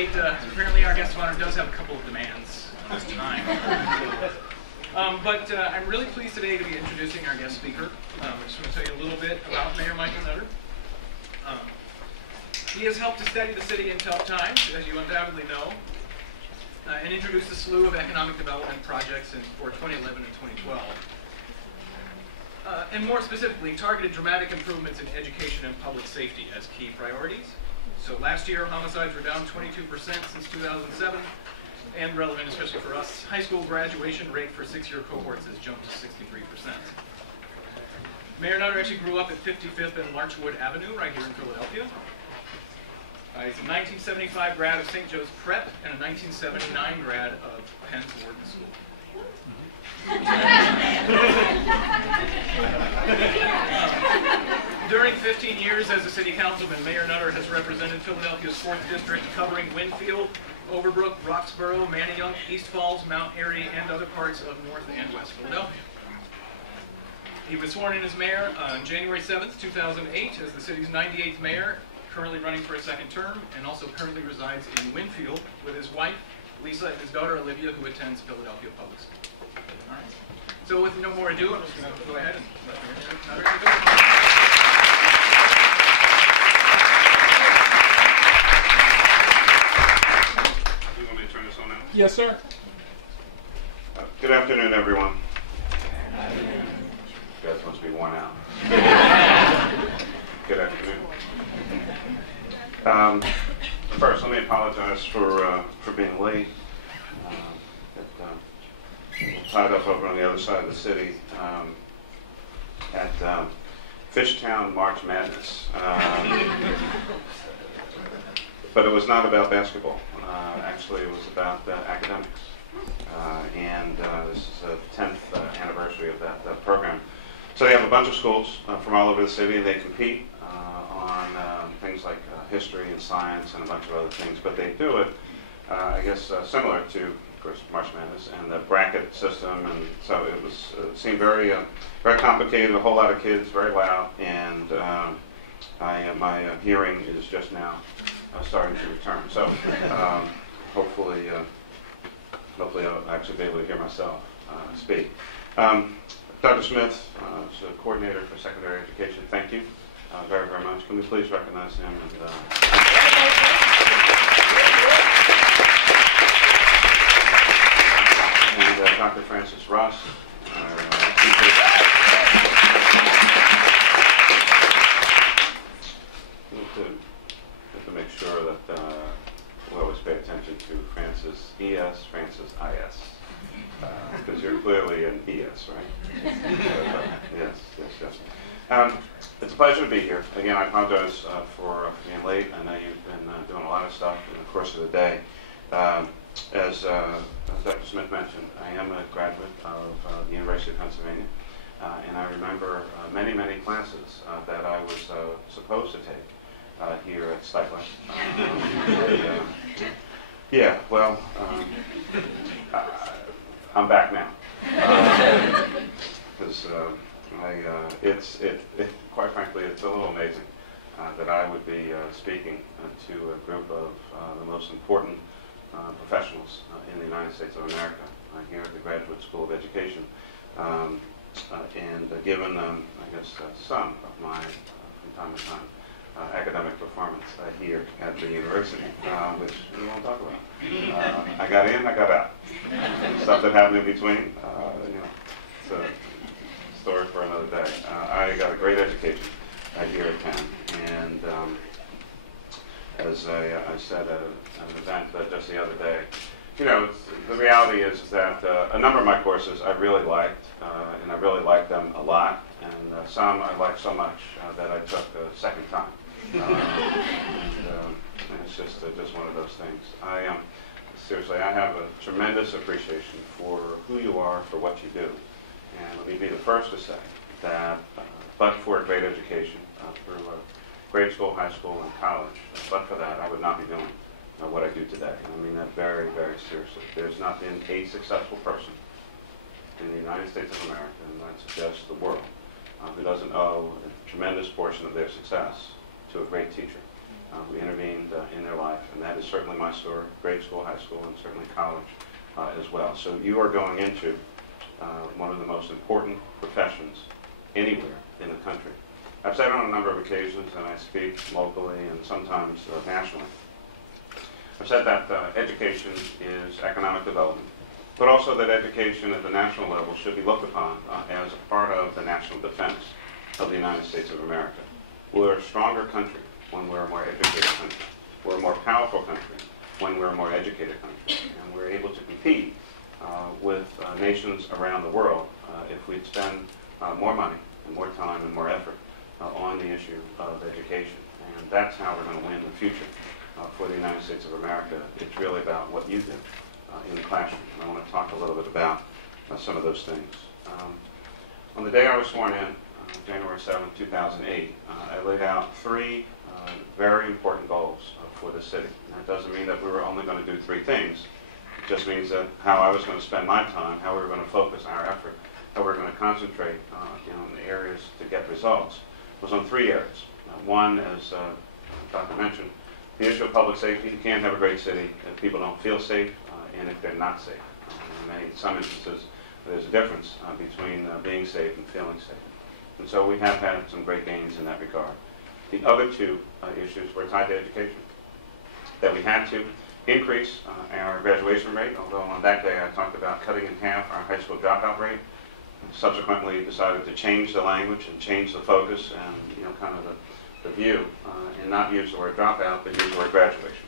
late. Apparently our guest of honor does have a couple of demands this time. But I'm really pleased today to be introducing our guest speaker. I just want to tell you a little bit about Mayor Michael Nutter. He has helped to steady the city in tough times, as you undoubtedly know, and introduced a slew of economic development projects for 2011 and 2012. And more specifically, targeted dramatic improvements in education and public safety as key priorities. So last year, homicides were down 22% since 2007, and relevant especially for us, high school graduation rate for six-year cohorts has jumped to 63%. Mayor Nutter actually grew up at 55th and Larchwood Avenue right here in Philadelphia. He's a 1975 grad of St. Joe's Prep and a 1979 grad of Penn Wharton School. During 15 years as a city councilman, Mayor Nutter has represented Philadelphia's 4th District, covering Winfield, Overbrook, Roxborough, Manayunk, East Falls, Mount Airy, and other parts of North and West Philadelphia. He was sworn in as mayor on January 7th, 2008, as the city's 98th mayor, currently running for a second term, and also currently resides in Winfield with his wife, Lisa, and his daughter, Olivia, who attends Philadelphia Public School. All right. So with no more ado, I'm just going to go ahead and let Mayor Nutter take over. You want me to turn this on now? Yes, sir. Good afternoon, everyone. You guys must be worn out. Good afternoon. First, let me apologize for being late. Tied up over on the other side of the city at Fishtown March Madness. But it was not about basketball. Actually, it was about academics. And this is the 10th anniversary of that program. So they have a bunch of schools from all over the city, and they compete on things like history and science and a bunch of other things. But they do it, I guess, similar to, of course, March Madness and the bracket system. And so it was seemed very complicated, a whole lot of kids, very loud, and my hearing is just now starting to return. So hopefully I'll actually be able to hear myself speak. Dr. Smith is a coordinator for secondary education. Thank you very, very much. Can we please recognize him? And Dr. Francis Ross, our teacher. Have to make sure that we always pay attention to Francis ES, Francis IS. Because you're clearly an ES, right? Yes. It's a pleasure to be here. Again, I apologize for being late. I know you've been doing a lot of stuff in the course of the day. As Dr. Smith mentioned, I am a graduate of the University of Pennsylvania, and I remember many classes that I was supposed to take here at Stifler. I'm back now. Because quite frankly, it's a little amazing that I would be speaking to a group of the most important professionals in the United States of America here at the Graduate School of Education. And given, I guess, some of my, from time to time, academic performance here at the university, which we won't talk about. I got in, I got out. Stuff that happened in between, it's a story for another day. I got a great education here at Penn, and as I said at an event just the other day, the reality is that a number of my courses I really liked, and I really liked them a lot, and some I liked so much that I took a second time. And it's just one of those things. Seriously, I have a tremendous appreciation for who you are, for what you do. And let me be the first to say that, but for a great education through grade school, high school, and college, but for that, I would not be doing what I do today. I mean that very, very seriously. There's not been a successful person in the United States of America, and I suggest the world, who doesn't owe a tremendous portion of their success to a great teacher. who intervened in their life, and that is certainly my story, grade school, high school, and certainly college as well. So you are going into one of the most important professions anywhere in the country. I've said on a number of occasions, and I speak locally and sometimes nationally, I've said that education is economic development, but also that education at the national level should be looked upon as a part of the national defense of the United States of America. We're a stronger country when we're a more educated country. We're a more powerful country when we're a more educated country. And we're able to compete with nations around the world if we'd spend more money and more time and more effort on the issue of education. And that's how we're going to win the future for the United States of America. It's really about what you do in the classroom. And I want to talk a little bit about some of those things. On the day I was sworn in, January 7th, 2008, I laid out three very important goals for the city. And that doesn't mean that we were only going to do three things. It just means that how I was going to spend my time, how we were going to focus our effort, how we were going to concentrate in the areas to get results, was on three areas. One, as Dr. mentioned, the issue of public safety. You can't have a great city if people don't feel safe and if they're not safe. In some instances, there's a difference between being safe and feeling safe. And so we have had some great gains in that regard. The other two issues were tied to education. That we had to increase our graduation rate, although on that day I talked about cutting in half our high school dropout rate. Subsequently decided to change the language and change the focus and kind of the view and not use the word dropout but use the word graduation.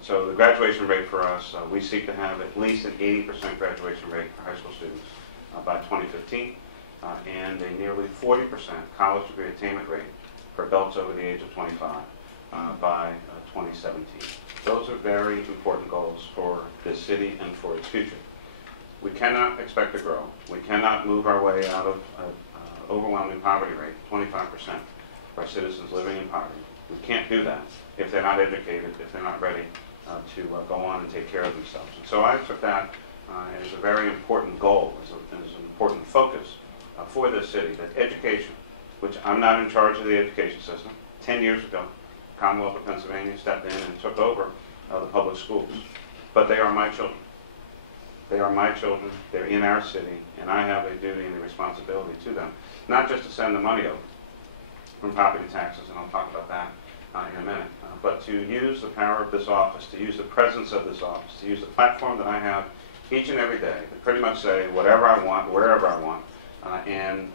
So the graduation rate for us, we seek to have at least an 80% graduation rate for high school students by 2015 and a nearly 40% college degree attainment rate for adults over the age of 25 by 2017. Those are very important goals for this city and for its future. We cannot expect to grow. We cannot move our way out of an overwhelming poverty rate, 25% of our citizens living in poverty. We can't do that if they're not educated, if they're not ready to go on and take care of themselves. And so I took that as a very important goal, as an important focus for this city, that education, which I'm not in charge of the education system. 10 years ago, the Commonwealth of Pennsylvania stepped in and took over the public schools. But they are my children. They are my children. They're in our city, and I have a duty and a responsibility to them, not just to send the money over from property taxes, and I'll talk about that in a minute, but to use the power of this office, to use the presence of this office, to use the platform that I have each and every day to pretty much say whatever I want, wherever I want, and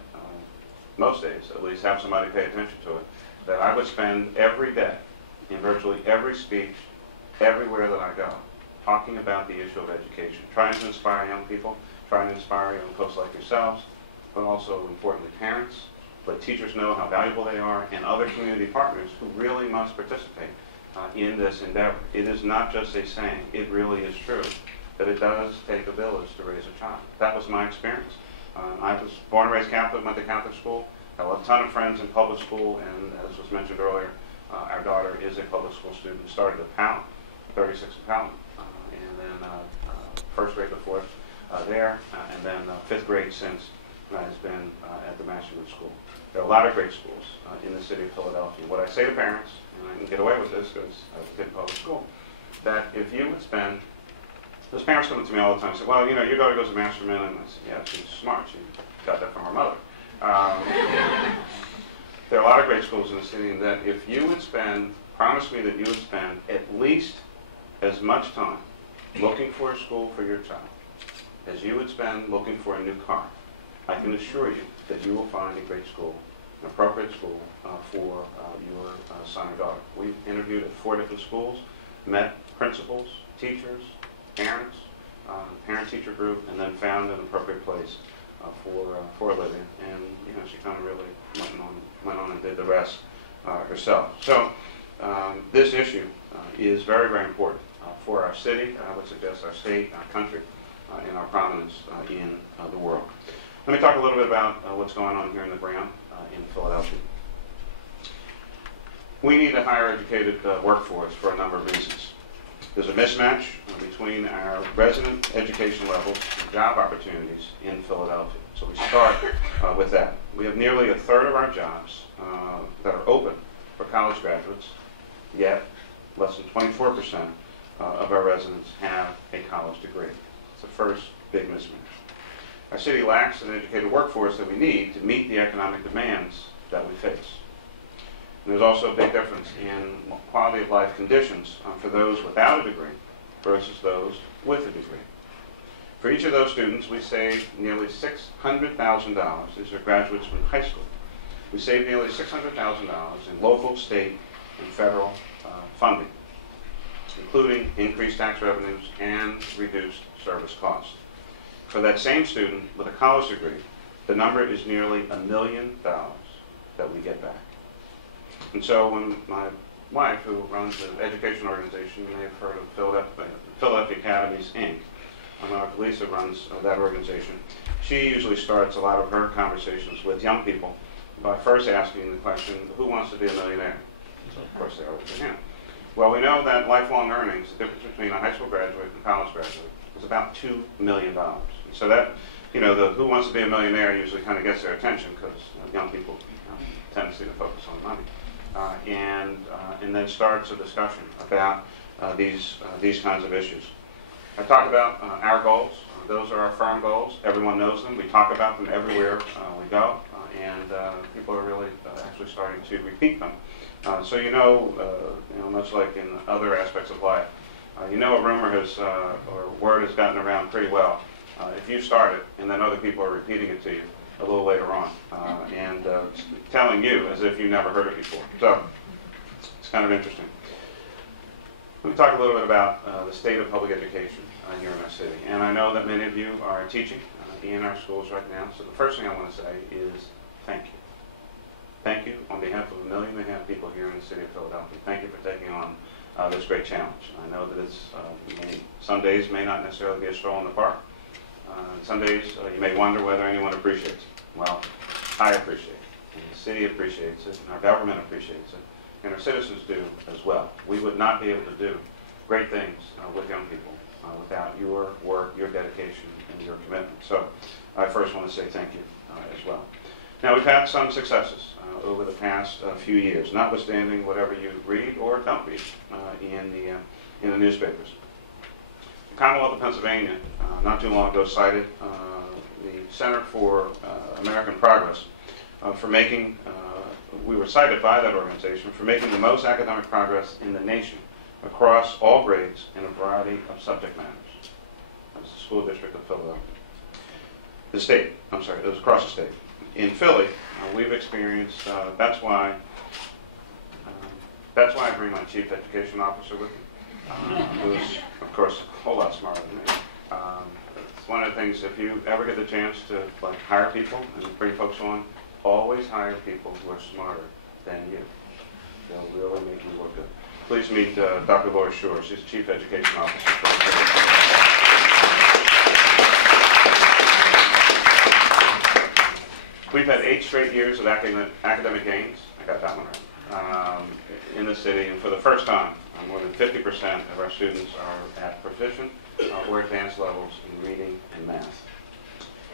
most days at least have somebody pay attention to it, that I would spend every day in virtually every speech, everywhere that I go, talking about the issue of education, trying to inspire young people, trying to inspire young folks like yourselves, but also importantly parents, let teachers know how valuable they are, and other community partners who really must participate in this endeavor. It is not just a saying, it really is true, that it does take a village to raise a child. That was my experience. I was born and raised Catholic, went to Catholic school, I have a ton of friends in public school, and as was mentioned earlier, our daughter is a public school student, started at Powell, 36 at Powell, and then first grade to fourth there, and then fifth grade since has been at the Masterwood School. There are a lot of great schools in the city of Philadelphia. What I say to parents, and I can get away with this because I was in public school, that if you would spend, those parents come to me all the time and say, well, your daughter goes to Masterman, and I say, yeah, she's smart. She got that from her mother. There are a lot of great schools in the city, and that if you would spend, promise me that you would spend at least as much time looking for a school for your child as you would spend looking for a new car, I can assure you that you will find a great school, an appropriate school for your son or daughter. We've interviewed at 4 different schools, met principals, teachers, parents, parent-teacher group, and then found an appropriate place for Olivia. And she kind of really went on and did the rest herself. So this issue is very, very important for our city. I would suggest our state, our country, and our prominence in the world. Let me talk a little bit about what's going on here in the ground in Philadelphia. We need a higher educated workforce for a number of reasons. There's a mismatch between our resident education levels and job opportunities in Philadelphia. So we start with that. We have nearly a third of our jobs that are open for college graduates, Yet, less than 24% of our residents have a college degree. It's the first big mismatch. Our city lacks an educated workforce that we need to meet the economic demands that we face. And there's also a big difference in quality of life conditions for those without a degree versus those with a degree. For each of those students, we save nearly $600,000. These are graduates from high school. We save nearly $600,000 in local, state, and federal funding, including increased tax revenues and reduced service costs. For that same student with a college degree, the number is nearly $1 million that we get back. And so when my wife, who runs an education organization, you may have heard of Philadelphia Academies, Inc., Lisa runs that organization, she usually starts a lot of her conversations with young people by first asking the question, who wants to be a millionaire? Of course, they always say, yeah. Well, we know that lifelong earnings, the difference between a high school graduate and a college graduate, is about $2 million. So that, the who wants to be a millionaire usually kind of gets their attention because young people tendency to focus on money. And then starts a discussion about these kinds of issues. I talk about our goals. Those are our firm goals. Everyone knows them. We talk about them everywhere we go, and people are really actually starting to repeat them. So much like in other aspects of life, a rumor has or word has gotten around pretty well. If you start it, and then other people are repeating it to you a little later on, and telling you as if you never heard it before. So it's kind of interesting. Let me talk a little bit about the state of public education here in our city. And I know that many of you are teaching in our schools right now. So the first thing I want to say is thank you. Thank you on behalf of 1.5 million people here in the city of Philadelphia. Thank you for taking on this great challenge. I know that it's some days may not necessarily be a stroll in the park. Some days you may wonder whether anyone appreciates it. Well, I appreciate it, and the city appreciates it, and our government appreciates it, and our citizens do as well. We would not be able to do great things with young people without your work, your dedication, and your commitment. So I first want to say thank you as well. Now, we've had some successes over the past few years, notwithstanding whatever you read or don't read in the newspapers. The Commonwealth of Pennsylvania, not too long ago, cited the Center for American Progress for making, we were cited by that organization for making the most academic progress in the nation across all grades in a variety of subject matters. That's the school district of Philadelphia. It was across the state. In Philly, we've experienced, that's why I bring my chief education officer with me, who's, of course, a whole lot smarter than me. It's one of the things, if you ever get the chance to hire people and bring folks on, always hire people who are smarter than you. They'll really make you look good. Please meet Dr. Laura Shore. She's Chief Education Officer. We've had 8 straight years of academic gains. I got that one right. In the city, and for the first time, more than 50% of our students are at proficient or advanced levels in reading and math.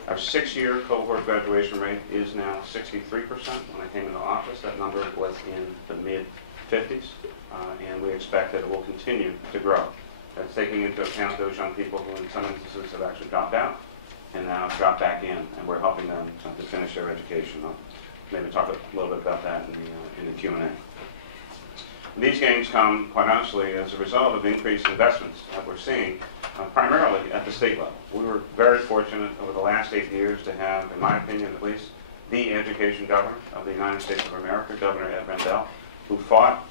Our 6-year cohort graduation rate is now 63%. When I came into office, that number was in the mid-50s, and we expect that it will continue to grow. That's taking into account those young people who in some instances have actually dropped out and now drop back in, and we're helping them to finish their education. I'll maybe talk a little bit about that in the Q&A. These gains come, quite honestly, as a result of increased investments that we're seeing, primarily at the state level. We were very fortunate over the last 8 years to have, in my opinion at least, the education governor of the United States of America, Governor Ed Rendell, who fought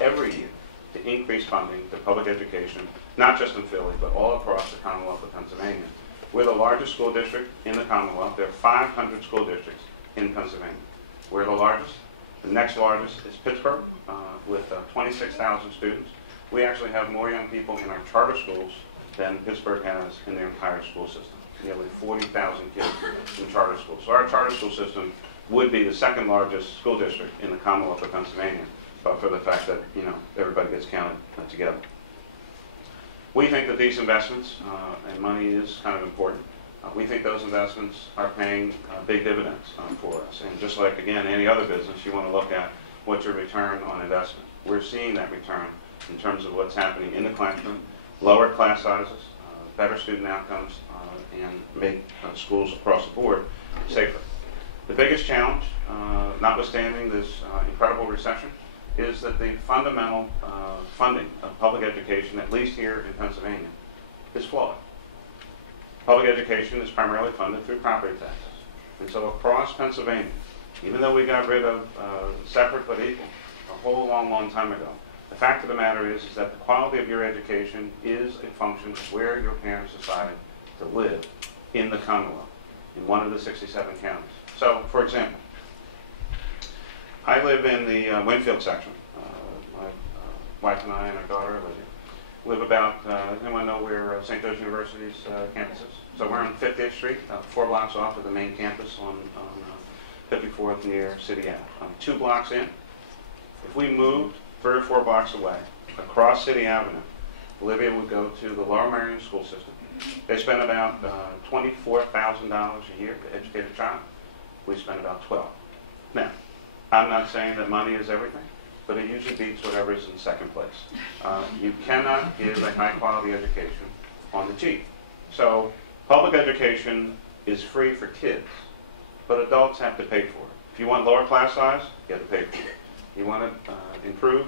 every year to increase funding to public education, not just in Philly, but all across the Commonwealth of Pennsylvania. We're the largest school district in the Commonwealth. There are 500 school districts in Pennsylvania. We're the largest. The next largest is Pittsburgh, with 26,000 students. We actually have more young people in our charter schools than Pittsburgh has in their entire school system. Nearly 40,000 kids in charter schools. So our charter school system would be the second largest school district in the Commonwealth of Pennsylvania, but for the fact that everybody gets counted together. We think that these investments, and money is kind of important, we think those investments are paying big dividends for us. And just like, again, any other business, you want to look at what's your return on investment. we're seeing that return in terms of what's happening in the classroom, lower class sizes, better student outcomes, and make schools across the board safer. The biggest challenge, notwithstanding this incredible recession, is that the fundamental funding of public education, at least here in Pennsylvania, is flawed. Public education is primarily funded through property taxes. And so across Pennsylvania, even though we got rid of separate but equal a whole long time ago, the fact of the matter is that the quality of your education is a function of where your parents decided to live in the Commonwealth, in one of the 67 counties. So, for example, I live in the Winfield section. My wife and I and our daughter live about, anyone know where St. Joe's University's campus is? So we're on 50th Street, 4 blocks off of the main campus on 54th near City Ave. 2 blocks in. If we moved 3 or 4 blocks away, across City Avenue, Olivia would go to the Lower Merion school system. They spend about $24,000 a year to educate a child. We spend about $12,000. Now, I'm not saying that money is everything, but it usually beats whatever is in second place. You cannot give a high-quality education on the cheap. So public education is free for kids, but adults have to pay for it. If you want lower class size, you have to pay for it. You want to improve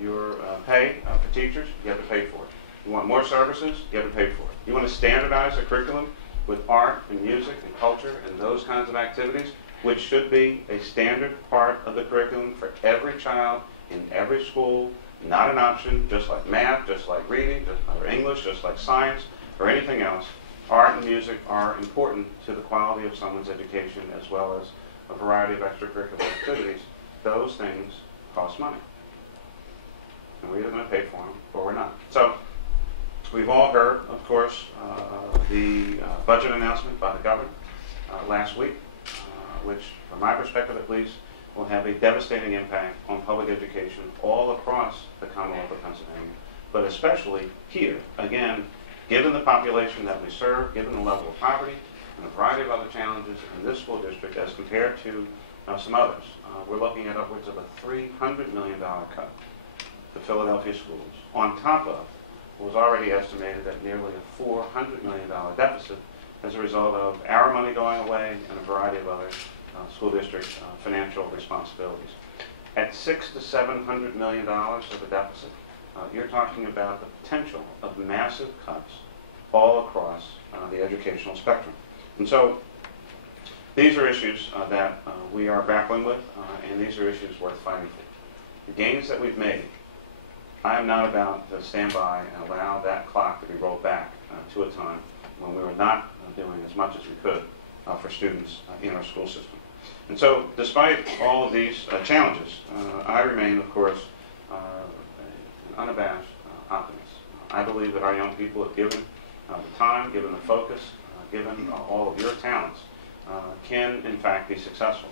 your pay for teachers, you have to pay for it. You want more services, you have to pay for it. You want to standardize a curriculum with art and music and culture and those kinds of activities, which should be a standard part of the curriculum for every child in every school, not an option, just like math, just like reading, or English, just like science, or anything else. Art and music are important to the quality of someone's education, as well as a variety of extracurricular activities. Those things cost money. And we're either going to pay for them or we're not. So we've all heard, of course, the budget announcement by the governor last week, which, from my perspective at least, will have a devastating impact on public education all across the Commonwealth of Pennsylvania, but especially here. Again, given the population that we serve, given the level of poverty, and a variety of other challenges in this school district as compared to some others. We're looking at upwards of a $300 million cut to Philadelphia schools, on top of what was already estimated at nearly a $400 million deficit as a result of our money going away and a variety of other school district financial responsibilities. At $600 to $700 million of a deficit, you're talking about the potential of massive cuts all across the educational spectrum. And so these are issues that we are grappling with, and these are issues worth fighting for. The gains that we've made, I am not about to stand by and allow that clock to be rolled back to a time when we were not doing as much as we could for students in our school system. And so, despite all of these challenges, I remain, of course, an unabashed optimist. I believe that our young people have given the time, given the focus, given all of your talents, can in fact be successful.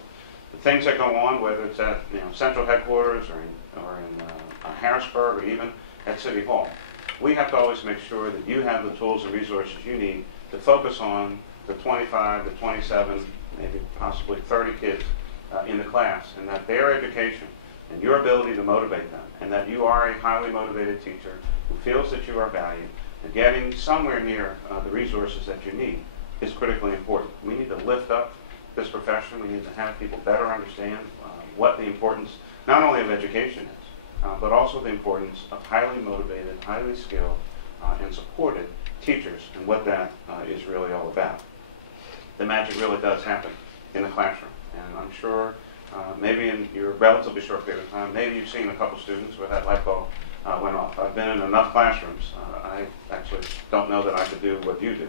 The things that go on, whether it's at central headquarters or in Harrisburg or even at City Hall, we have to always make sure that you have the tools and resources you need to focus on the 25, the 27, maybe possibly 30 kids in the class, and that their education and your ability to motivate them, and that you are a highly motivated teacher who feels that you are valued, and getting somewhere near the resources that you need is critically important. We need to lift up this profession. We need to have people better understand what the importance not only of education is, but also the importance of highly motivated, highly skilled, and supported teachers, and what that is really all about. The magic really does happen in the classroom, and I'm sure maybe in your relatively short period of time, maybe you've seen a couple students where that light bulb went off. I've been in enough classrooms. I actually don't know that I could do what you do.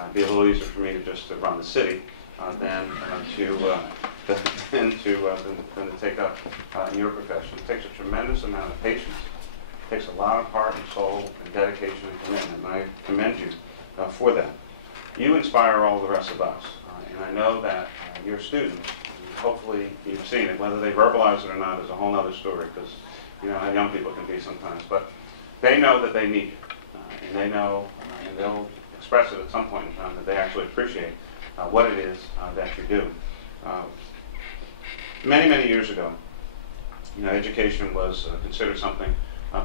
It'd be a little easier for me to just to run the city than to take up in your profession. It takes a tremendous amount of patience. It takes a lot of heart and soul and dedication and commitment, and I commend you for that. You inspire all the rest of us, and I know that your students, hopefully you've seen it, whether they verbalize it or not is a whole other story, because you know how young people can be sometimes, but they know that they need it, and they know, and they'll express it at some point in time, that they actually appreciate what it is that you do. Many, many years ago, education was considered something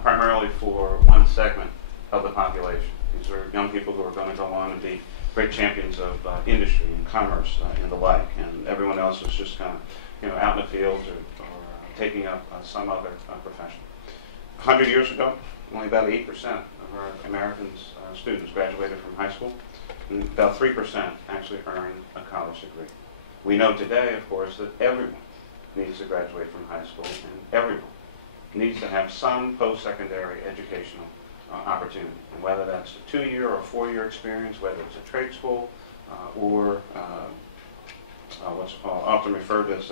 primarily for one segment of the population. These were young people who were going to go on and be great champions of industry and commerce and the like, and everyone else was just kind of, out in the fields or taking up some other profession. 100 years ago, only about 8% of our Americans students graduated from high school, and about 3% actually earned a college degree. We know today, of course, that everyone needs to graduate from high school, and everyone needs to have some post-secondary educational opportunity. And whether that's a 2-year or a 4-year experience, whether it's a trade school or what's often referred to as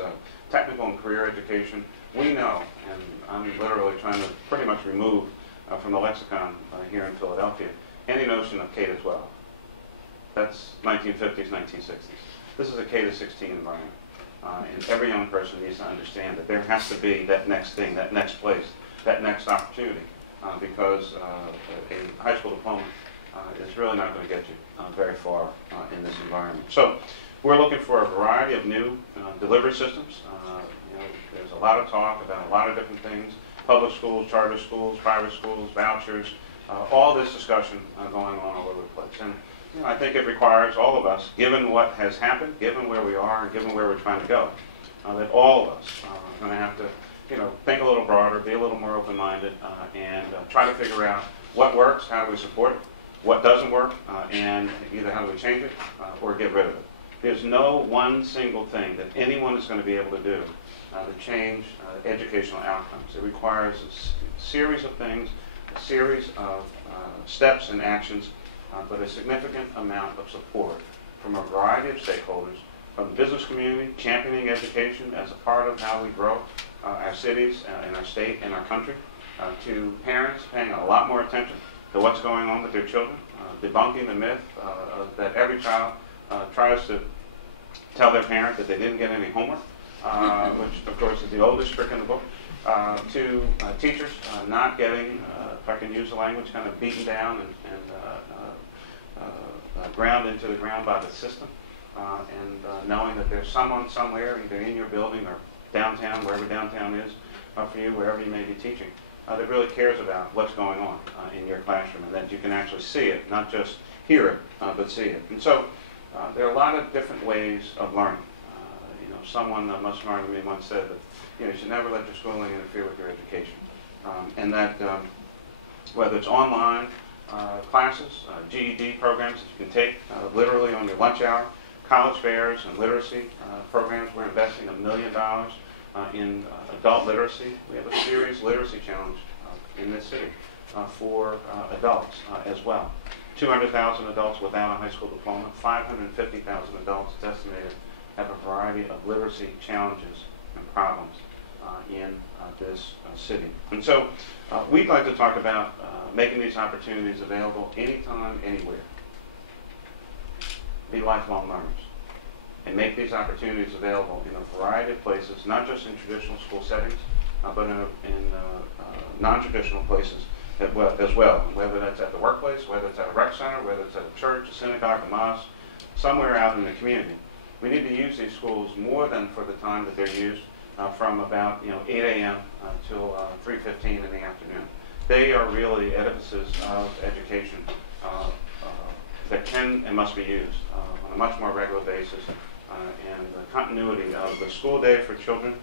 technical and career education, we know, and I'm literally trying to pretty much remove from the lexicon here in Philadelphia any notion of K-12. That's 1950s, 1960s. This is a K-16 environment. And every young person needs to understand that there has to be that next thing, that next place, that next opportunity, because a high school diploma is really not going to get you very far in this environment. So we're looking for a variety of new delivery systems. There's a lot of talk about a lot of different things: public schools, charter schools, private schools, vouchers, all this discussion going on all over the place. And I think it requires all of us, given what has happened, given where we are, and given where we're trying to go, that all of us are going to have to, think a little broader, be a little more open-minded, and try to figure out what works, how do we support it, what doesn't work, and either how do we change it or get rid of it. There's no one single thing that anyone is going to be able to do to change educational outcomes. It requires a series of things, a series of steps and actions, but a significant amount of support from a variety of stakeholders, from the business community, championing education as a part of how we grow our cities and our state and our country, to parents paying a lot more attention to what's going on with their children, debunking the myth that every child tries to tell their parent that they didn't get any homework, which of course is the oldest trick in the book, to teachers not getting, if I can use the language, kind of beaten down and ground into the ground by the system, and knowing that there's someone somewhere, either in your building or downtown, wherever downtown is for you, wherever you may be teaching, that really cares about what's going on in your classroom, and that you can actually see it, not just hear it, but see it. And so there are a lot of different ways of learning. Someone much smarter than me once said that you should never let your schooling interfere with your education, and that whether it's online classes, GED programs that you can take literally on your lunch hour, college fairs and literacy programs. We're investing $1 million in adult literacy. We have a serious literacy challenge in this city for adults as well. 200,000 adults without a high school diploma, 550,000 adults, it's estimated, have a variety of literacy challenges and problems in this city. And so we'd like to talk about making these opportunities available anytime, anywhere. Be lifelong learners. And make these opportunities available in a variety of places, not just in traditional school settings, but in non-traditional places as well. And whether that's at the workplace, whether it's at a rec center, whether it's at a church, a synagogue, a mosque, somewhere out in the community. We need to use these schools more than for the time that they're used, from about 8 a.m. till 3:15 in the afternoon. They are really edifices of education that can and must be used on a much more regular basis, and the continuity of the school day for children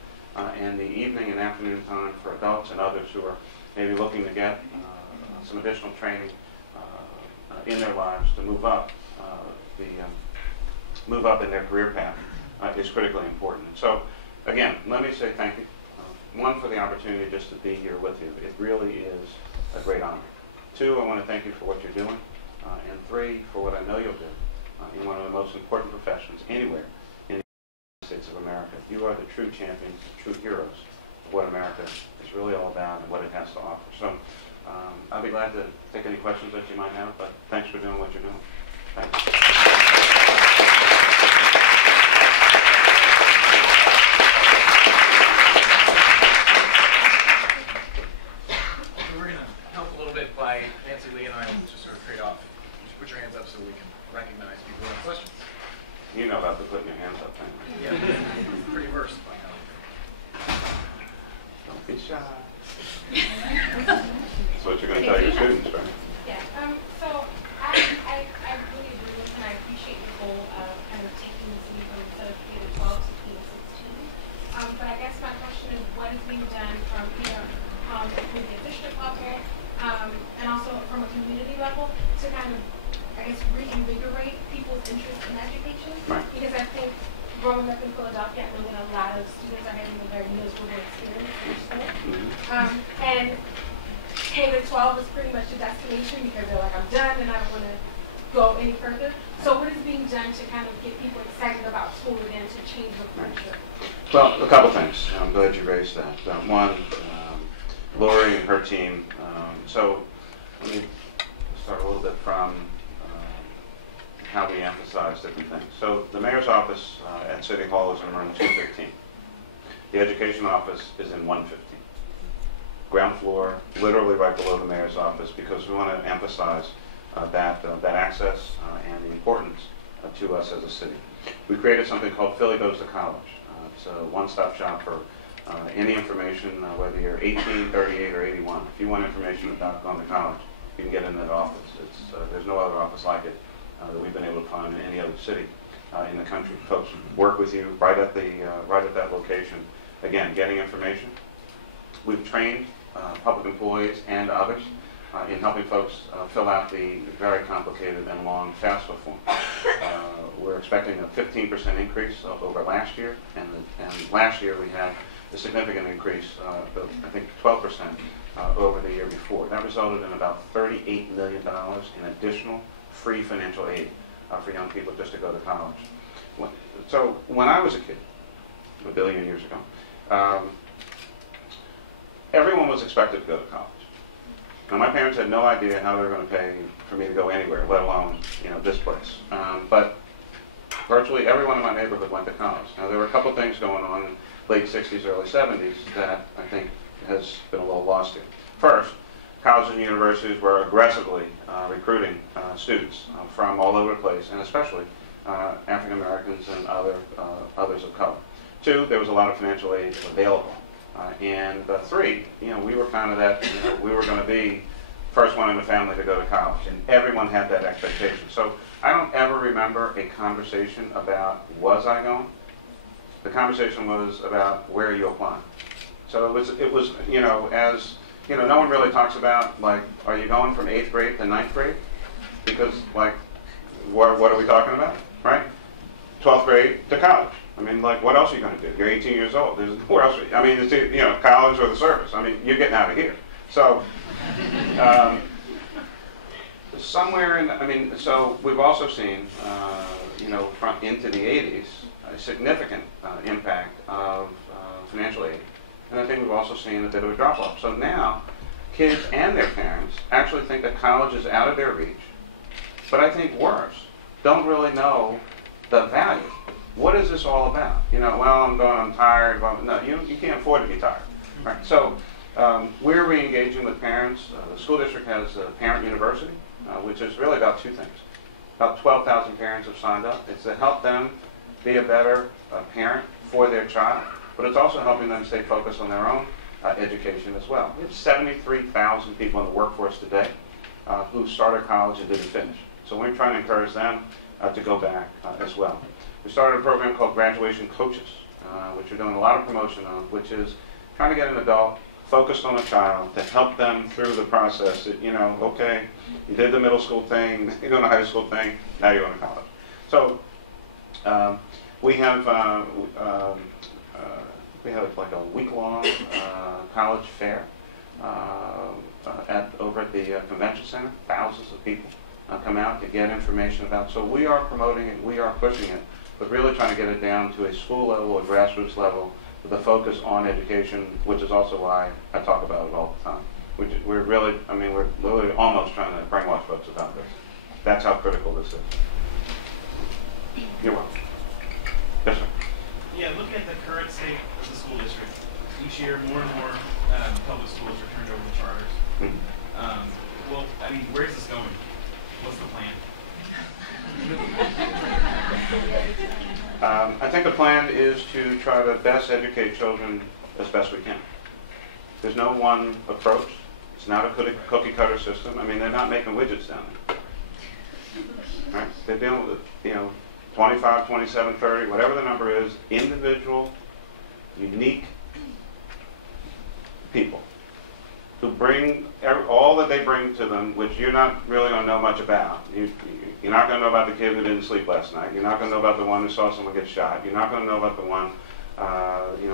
and the evening and afternoon time for adults and others who are maybe looking to get some additional training in their lives to move up in their career path is critically important. So again, let me say thank you. One, for the opportunity just to be here with you. It really is a great honor. Two, I want to thank you for what you're doing. And three, for what I know you'll do in one of the most important professions anywhere in the United States of America. You are the true champions, the true heroes of what America is really all about and what it has to offer. So I'll be glad to take any questions that you might have, but thanks for doing what you're doing. Thanks. Put your hands up so we can recognize people who have questions. You know about the putting your hands up thing. Yeah, pretty versed by now. Be shy. That's what you're going to tell your students, right? Yeah. So I really agree with and I appreciate the goal of kind of taking the city from instead of K-12 to K-16. But I guess my question is, what is being done from either with the district level and also from a community level to kind of, I guess, reinvigorate people's interest in education? Right. Because I think growing up in Philadelphia, I know that a lot of students are having a very miserable experience in school. And K-12 is pretty much a destination because they're like, I'm done and I don't want to go any further. So what is being done to kind of get people excited about school again, to change the culture? Well, a couple things. I'm glad you raised that. One, Lori and her team. So let me start a little bit from how we emphasize different things. So the mayor's office at City Hall is in room 215. The education office is in 115. Ground floor, literally right below the mayor's office, because we want to emphasize that access and the importance to us as a city. We created something called Philly Goes to College. It's a one-stop shop for any information, whether you're 18, 38, or 81. If you want information about going to college, you can get in that office. There's no other office like it that we've been able to find in any other city in the country. Folks work with you right at that location. Again, getting information. We've trained public employees and others in helping folks fill out the very complicated and long FAFSA form. We're expecting a 15% increase over last year, and last year we had a significant increase, I think 12% over the year before. That resulted in about $38 million in additional free financial aid for young people just to go to college. So when I was a kid, a billion years ago, everyone was expected to go to college. Now, my parents had no idea how they were going to pay for me to go anywhere, let alone, this place. But virtually everyone in my neighborhood went to college. Now, there were a couple things going on in late 60s, early 70s that I think has been a little lost here. First, colleges and universities were aggressively recruiting students from all over the place, and especially African Americans and others of color. Two, there was a lot of financial aid available. And three, we were kind of that, we were going to be first one in the family to go to college, and everyone had that expectation. So I don't ever remember a conversation about, was I going? The conversation was about, where are you applying? So it was, as, no one really talks about, like, are you going from 8th grade to 9th grade? Because, like, what are we talking about, right? 12th grade to college. I mean, like, what else are you going to do? You're 18 years old. Where else? I mean, it's, college or the service. I mean, you're getting out of here. So, somewhere in, so we've also seen, from into the 80s, a significant impact of financial aid. And I think we've also seen a bit of a drop-off. So now, kids and their parents actually think that college is out of their reach. But I think worse, don't really know the value. What is this all about? I'm tired. No, you can't afford to be tired. Right? So we're re-engaging with parents. The school district has a parent university, which is really about two things. About 12,000 parents have signed up. It's to help them be a better parent for their child, but it's also helping them stay focused on their own education as well. We have 73,000 people in the workforce today who started college and didn't finish. So we're trying to encourage them to go back as well. We started a program called Graduation Coaches, which we're doing a lot of promotion of, which is trying to get an adult focused on a child to help them through the process. That, okay, you did the middle school thing, you're doing the high school thing, now you're going to college. So we have like a week-long college fair over at the convention center. Thousands of people come out to get information about. So we are promoting it, we are pushing it, but really trying to get it down to a school level, a grassroots level, with a focus on education, which is also why I talk about it all the time. We're literally almost trying to brainwash folks about this. That's how critical this is. You're welcome. Yes, sir. Yeah, looking at the current state of the school district, each year more and more public schools are turned over to charters. Mm-hmm. Where's this going? What's the plan? I think the plan is to try to best educate children as best we can. There's no one approach. It's not a cookie cutter system. I mean, they're not making widgets down there. Right? They're dealing with, 25, 27, 30, whatever the number is, individual, unique people who bring all that they bring to them, which you're not really going to know much about. You're not going to know about the kid who didn't sleep last night. You're not going to know about the one who saw someone get shot. You're not going to know about the one,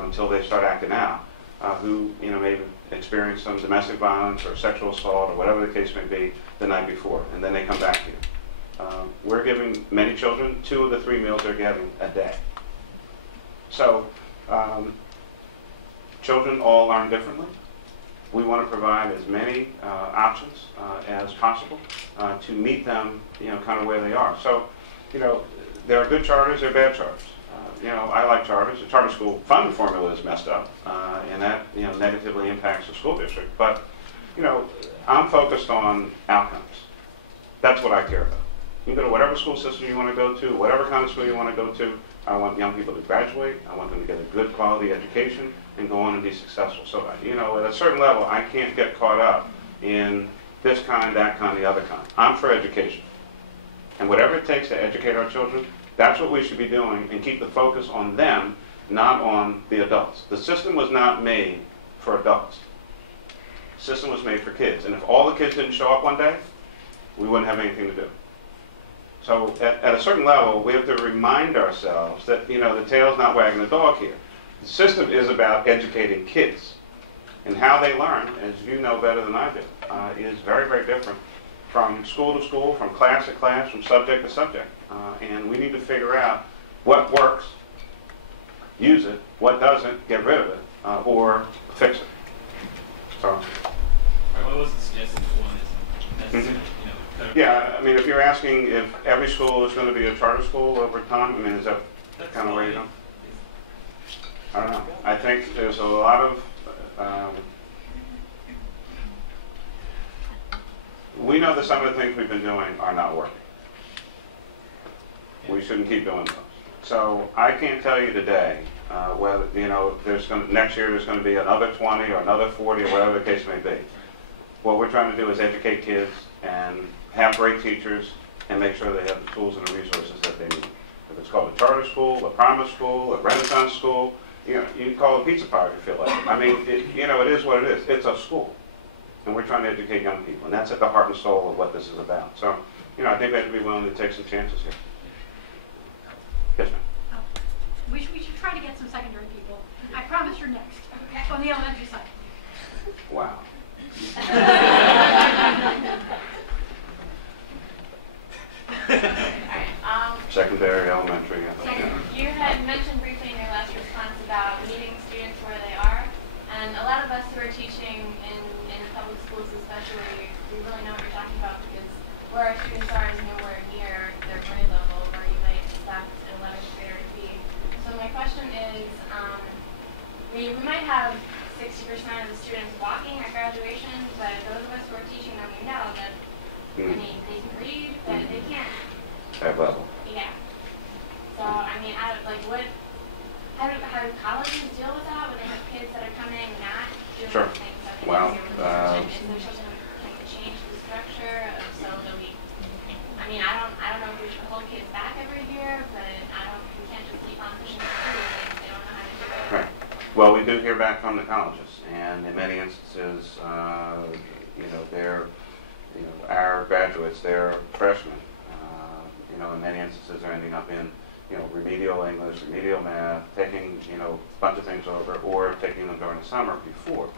until they start acting out, who, maybe experienced some domestic violence or sexual assault or whatever the case may be the night before, and then they come back to you. We're giving many children 2 of the 3 meals they're getting a day. So, children all learn differently. We want to provide as many options as possible to meet them, kind of where they are. So, there are good charters, there are bad charters. I like charters. The charter school funding formula is messed up, and that, negatively impacts the school district. But, I'm focused on outcomes. That's what I care about. You can go to whatever school system you want to go to, whatever kind of school you want to go to. I want young people to graduate. I want them to get a good quality education and go on and be successful. So, at a certain level, I can't get caught up in this kind, that kind, the other kind. I'm for education. And whatever it takes to educate our children, that's what we should be doing, and keep the focus on them, not on the adults. The system was not made for adults. The system was made for kids. And if all the kids didn't show up one day, we wouldn't have anything to do. So at a certain level, we have to remind ourselves that, the tail's not wagging the dog here. The system is about educating kids. And how they learn, as you know better than I do, is very, very different from school to school, from class to class, from subject to subject. And we need to figure out what works, use it, what doesn't, get rid of it, or fix it. So. All right, what was the suggested one is necessary, Yeah, I mean, if you're asking if every school is going to be a charter school over time, I mean, is that kind of where you're going? I don't know. I think there's a lot of, we know that some of the things we've been doing are not working. We shouldn't keep doing those. So I can't tell you today whether, next year there's going to be another 20 or another 40 or whatever the case may be. What we're trying to do is educate kids and have great teachers and make sure they have the tools and the resources that they need. If it's called a charter school, a promise school, a Renaissance school, you can call it a pizza party if you feel like it. I mean, it is what it is. It's a school. And we're trying to educate young people. And that's at the heart and soul of what this is about. So, I think we have to be willing to take some chances here. Yes, ma'am. We should try to get some secondary people. I promise you're next. On the elementary side. Wow. Secondary, elementary. You had mentioned briefly in your last response about meeting students where they are, and a lot of us who are teaching in public schools especially, we really know what you're talking about, because where our students are is nowhere near their grade level where you might expect an 11th grader to be. So my question is, we might have 60% of the students walking at graduation, but those of us who are teaching them, we know that, I mean, they can read, but they can't. At level. Yeah. So, I mean, how do colleges deal with that when they have kids that are coming not doing Sure. the things that they Well, do? Is there something like to change the structure of, so that we, I mean, I don't know if we should hold kids back every year, but we can't just keep on pushing them through if they don't know how to do it. Right. Well, we do hear back from the colleges, and in many instances, they're, our graduates, they're freshmen. In many instances, they're ending up in, remedial English, remedial math, taking, a bunch of things over, or taking them during the summer before.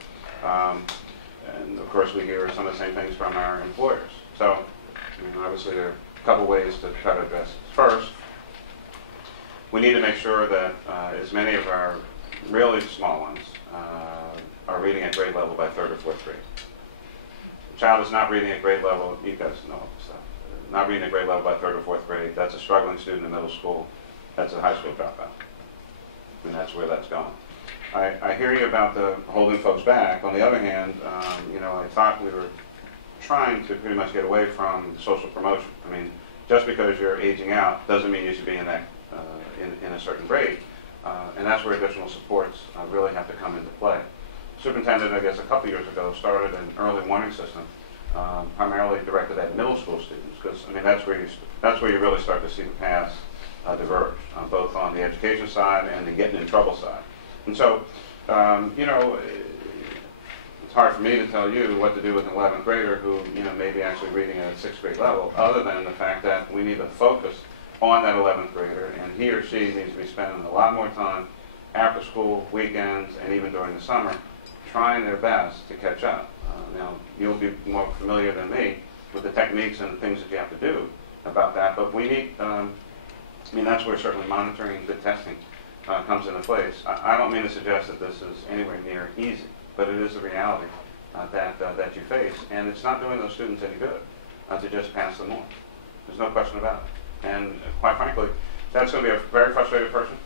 And of course, we hear some of the same things from our employers. So, obviously, there are a couple ways to try to address this. First, we need to make sure that as many of our really small ones are reading at grade level by 3rd or 4th grade. If a child is not reading at grade level, you guys know all this stuff. Not reading at grade level by 3rd or 4th grade, that's a struggling student in middle school. That's a high school dropout. And that's where that's going. I hear you about the holding folks back. On the other hand, I thought we were trying to pretty much get away from social promotion. I mean, just because you're aging out doesn't mean you should be in that in a certain grade. And that's where additional supports really have to come into play. superintendent, I guess, a couple years ago, started an early warning system, primarily directed at middle school students, because I mean that's where you really start to see the paths diverge, both on the education side and the getting in trouble side. And so, you know, it's hard for me to tell you what to do with an 11th grader who, you know, may be actually reading at a 6th grade level, other than the fact that we need to focus on that 11th grader, and he or she needs to be spending a lot more time after school, weekends, and even during the summer, trying their best to catch up. Now, you'll be more familiar than me with the techniques and the things that you have to do about that, but we need, I mean, that's where certainly monitoring, the testing comes into place. I don't mean to suggest that this is anywhere near easy, but it is a reality that you face, and it's not doing those students any good to just pass them on. There's no question about it. And quite frankly, that's going to be a very frustrated person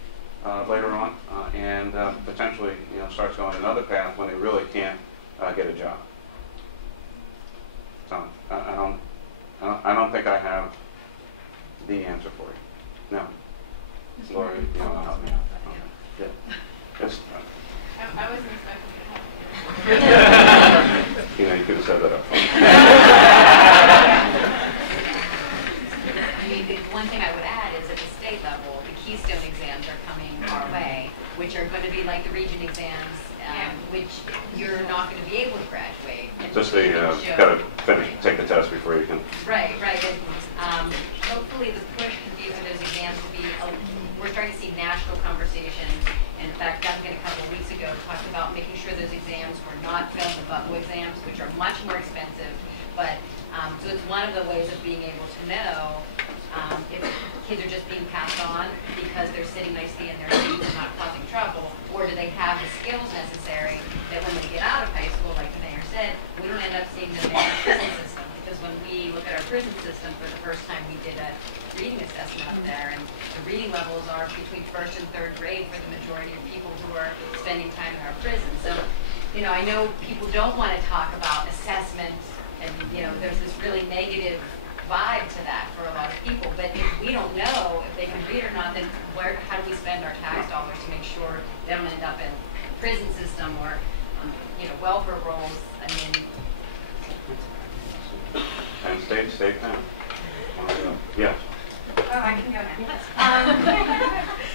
later on, and potentially, you know, starts going another path when they really can't get a job. So I don't think I have the answer for you. No, Lori, you want to help me? Okay. Yeah. It's, I wasn't expecting you to help. you know, you could have said that up front. I mean, the one thing I would add is at the state level, the Keystone exams are coming our way, which are going to be like the region exams, which you're not going to be able to graduate. Just the, got to take the test before you can. Right. And hopefully the push can be for those exams to be, we're starting to see national conversations. In fact, Duncan a couple of weeks ago talked about making sure those exams were not failed the bubble exams, which are much more expensive. But so it's one of the ways of being able to know if kids are just being passed on because they're sitting nicely in their seats and not causing trouble, or do they have the skills necessary that when they get out of high school, like the mayor said, we don't end up seeing them in our prison system. Because when we look at our prison system for the first time, we did a reading assessment up there, and the reading levels are between 1st and 3rd grade for the majority of people who are spending time in our prison. So, you know, I know people don't want to talk about assessment, and, you know, there's this really negative vibe to that for a lot of people, but if we don't know if they can read or not, then how do we spend our tax dollars to make sure they don't end up in prison system or, you know, welfare rolls? I mean, And stay down. Yes. Oh, I can go now.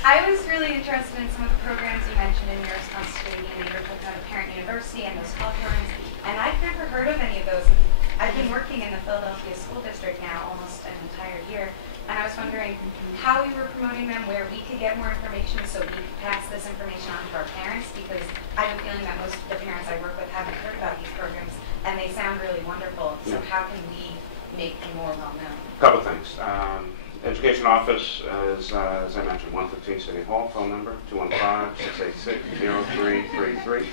I was really interested in some of the programs you mentioned in your response to the neighborhood about a parent university and those health programs, and I've never heard of any of those. And I've been working in the Philadelphia School District now almost an entire year, and I was wondering how we were promoting them, where we could get more information so we could pass this information on to our parents, because I have a feeling that most of the parents I work with haven't heard about these programs, and they sound really wonderful. So how can we make them more well-known? A couple things. Education office is, as I mentioned, 115 City Hall, phone number 215-686-0333.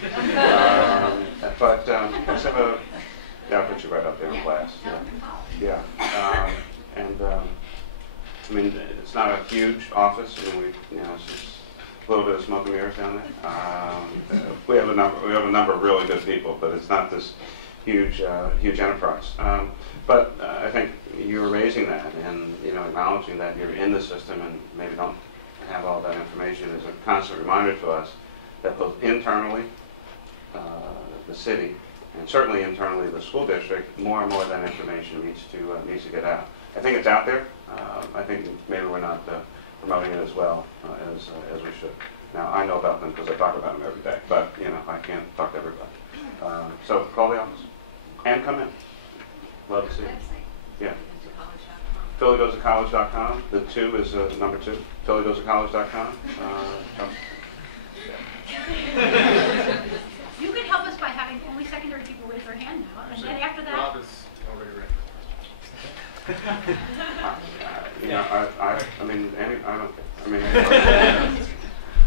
But let's have a, yeah, I'll put you right up there in class. Yeah. I mean, it's not a huge office. I mean, you know, it's just a little bit of smoke and mirrors down there. We have a number of really good people, but it's not this huge enterprise. But I think you're raising that and, you know, acknowledging that you're in the system and maybe don't have all that information is a constant reminder to us that both internally, the city, and certainly internally the school district, more and more of that information needs to get out. I think it's out there. I think maybe we're not promoting it as well as we should. Now, I know about them because I talk about them every day, but, you know, I can't talk to everybody. So call the office and come in. Love to see you. Yeah. PhillyGoesToCollege.com. The 2 is number 2. PhillyGoesToCollege.com. You can help us by having only secondary people raise their hand now, and then after that. Rob is already ready. You know, I mean, I don't. I mean.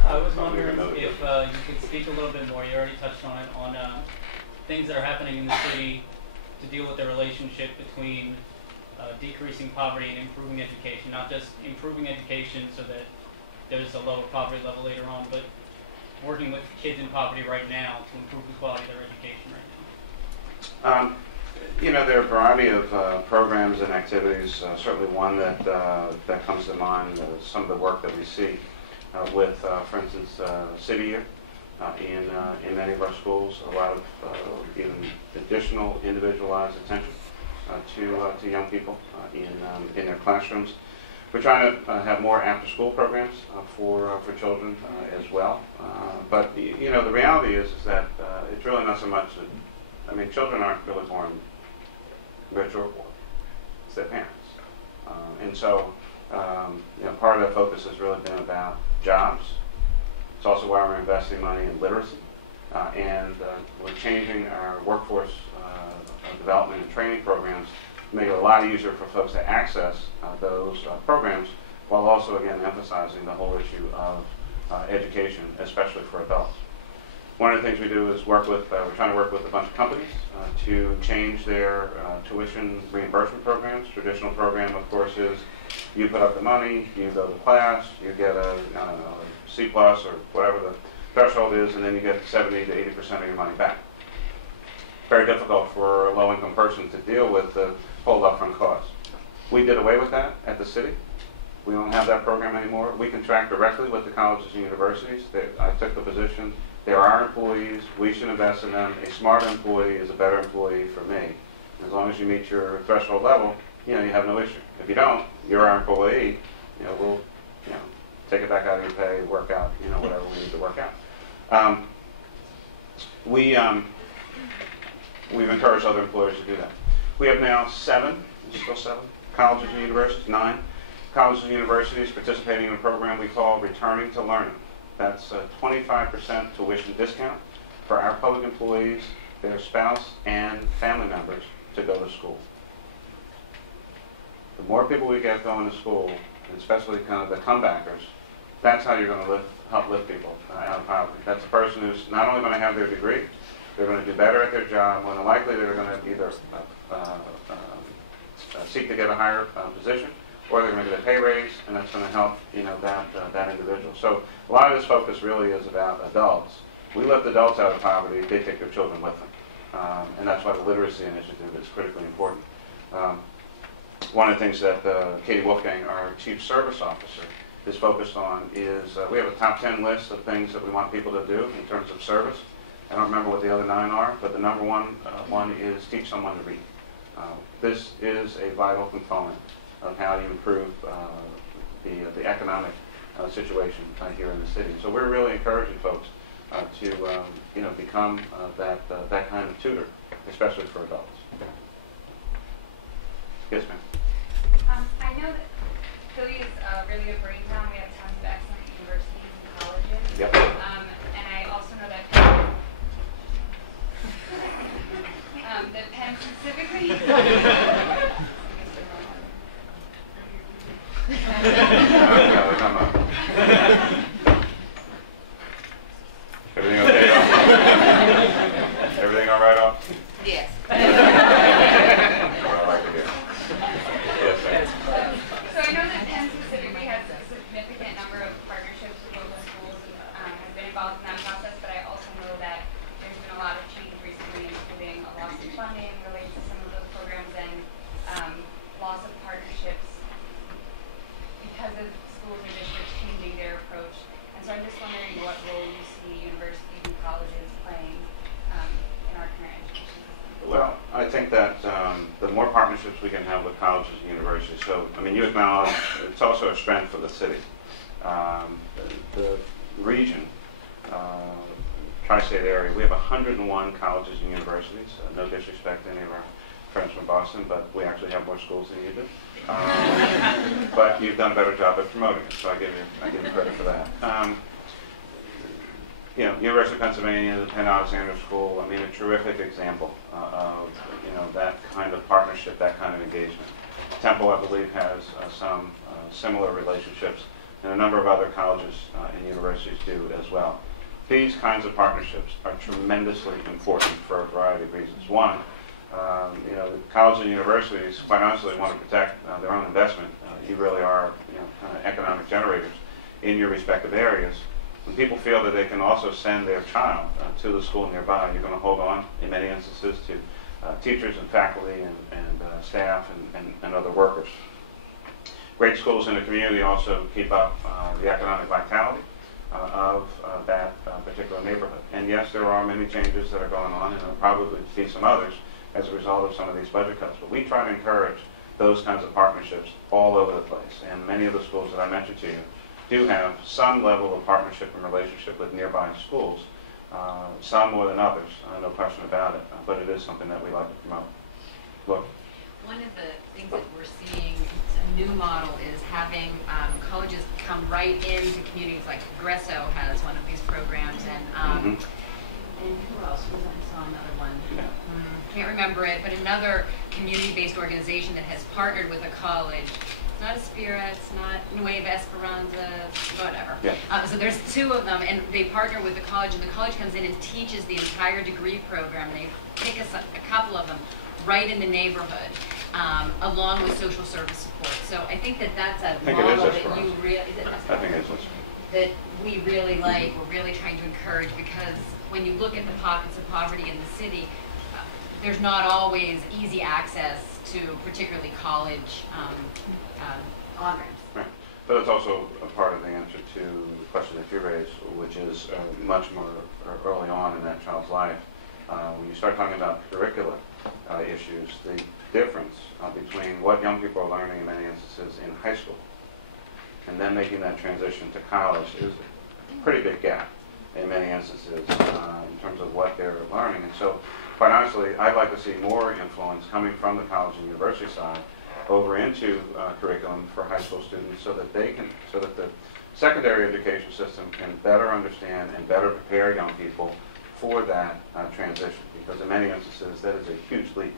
I was wondering if you could speak a little bit more. You already touched on it, on things that are happening in the city to deal with the relationship between decreasing poverty and improving education. Not just improving education so that there's a lower poverty level later on, but working with kids in poverty right now to improve the quality of their education right now. You know, there are a variety of programs and activities. Certainly one that comes to mind, some of the work that we see with, for instance, City Year, in many of our schools, a lot of even additional individualized attention to young people in their classrooms. We're trying to have more after-school programs for children as well. But you know, the reality is that it's really not so much that, I mean, children aren't really born rich or poor. It's their parents. And so, you know, part of the focus has really been about jobs. It's also why we're investing money in literacy. And we're changing our workforce development and training programs to make it a lot easier for folks to access those programs, while also, again, emphasizing the whole issue of education, especially for adults. One of the things we do is we're trying to work with a bunch of companies to change their tuition reimbursement programs. Traditional program, of course, is you put up the money, you go to class, you get a C+ or whatever the threshold is, and then you get 70 to 80% of your money back. Very difficult for a low-income person to deal with the whole upfront cost. We did away with that at the city. We don't have that program anymore. We contract directly with the colleges and universities. I took the position, they're our employees, we should invest in them. A smart employee is a better employee for me. As long as you meet your threshold level, you know, you have no issue. If you don't, you're our employee, you know, we'll, you know, take it back out of your pay, work out, you know, whatever we need to work out. We've encouraged other employers to do that. We have now 7 colleges and universities, 9 colleges and universities participating in a program we call Returning to Learning. That's a 25% tuition discount for our public employees, their spouse, and family members to go to school. The more people we get going to school, and especially kind of the comebackers, that's how you're going to help lift people out of poverty. That's a person who's not only going to have their degree, they're going to do better at their job. More than likely, they're going to either seek to get a higher position, or they're going to get a pay raise, and that's going to help, you know, that individual. So a lot of this focus really is about adults. We lift adults out of poverty, they take their children with them, and that's why the literacy initiative is critically important. One of the things that Katie Wolfgang, our Chief Service Officer, is focused on is we have a top 10 list of things that we want people to do in terms of service. I don't remember what the other 9 are, but the number one is teach someone to read. This is a vital component of how you improve the economic situation here in the city. So we're really encouraging folks to you know, become that kind of tutor, especially for adults. Yes, ma'am. I know that Philly is a really good brain town. We have tons of excellent universities and colleges. Yep. And I also know that Penn specifically. Everything okay? Everything all right off? Yes. So I know that Penn specifically has a significant number of partnerships with local schools and has been involved in that process, but I also know that there's been a lot of change recently, including a loss of funding related to some of those programs and loss of partnerships because of schools and districts changing their approach. And so I'm just wondering what role you see universities and colleges playing in our current education system. Well, I think that the more partnerships we can have with colleges and universities, so, I mean, you acknowledge it's also a strength for the city. The region, tri-state area, we have 101 colleges and universities. No disrespect to any of our friends from Boston, but we actually have more schools than you do. But you've done a better job at promoting it, so I give you credit for that. You know, University of Pennsylvania, the Penn Alexander School, I mean, a terrific example of, you know, that kind of partnership, that kind of engagement. Temple, I believe, has some similar relationships, and a number of other colleges and universities do as well. These kinds of partnerships are tremendously important for a variety of reasons. One, you know, colleges and universities, quite honestly, want to protect their own investment. You really are, you know, kind of economic generators in your respective areas. When people feel that they can also send their child to the school nearby, you're going to hold on, in many instances, to teachers and faculty and staff and other workers. Great schools in the community also keep up the economic vitality of that particular neighborhood. And yes, there are many changes that are going on, and there'll probably be some others as a result of some of these budget cuts. But we try to encourage those kinds of partnerships all over the place. And many of the schools that I mentioned to you do have some level of partnership and relationship with nearby schools, some more than others, no question about it. But it is something that we like to promote. Look. One of the things that we're seeing, a new model, is having colleges come right into communities. Like Gresso has one of these programs, and who else was I saw another one? Yeah. Can't remember it, but another community-based organization that has partnered with a college. It's not Aspira, it's not Nueva Esperanza, whatever. Yeah. So there's two of them, and they partner with the college, and the college comes in and teaches the entire degree program, and they pick a couple of them right in the neighborhood, along with social service support. So I think that that's a model that you really, I think it is. that we really like, we're really trying to encourage, because when you look at the pockets of poverty in the city, there's not always easy access to particularly college on-ramps. Right. But it's also a part of the answer to the question that you raised, which is much more early on in that child's life. When you start talking about curricular issues, the difference between what young people are learning in many instances in high school and then making that transition to college is a pretty big gap in many instances in terms of what they're learning. And so, quite honestly, I'd like to see more influence coming from the college and university side over into curriculum for high school students, so that the secondary education system can better understand and better prepare young people for that transition. Because in many instances, that is a huge leap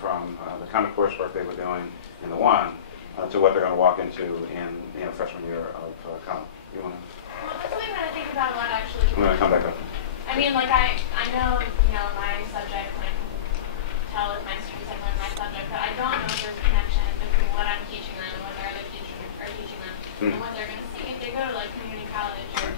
from the kind of coursework they were doing in the one to what they're going to walk into in freshman year of college. You want to? Well, that's something that I think about a lot, actually. I'm going to come back up. I mean, like, I know, my subject, and I can tell if my students have learned my subject, but I don't know if there's a connection between what I'm teaching them and what their other teachers are teaching them, and what they're going to see if they go to, like, community college or,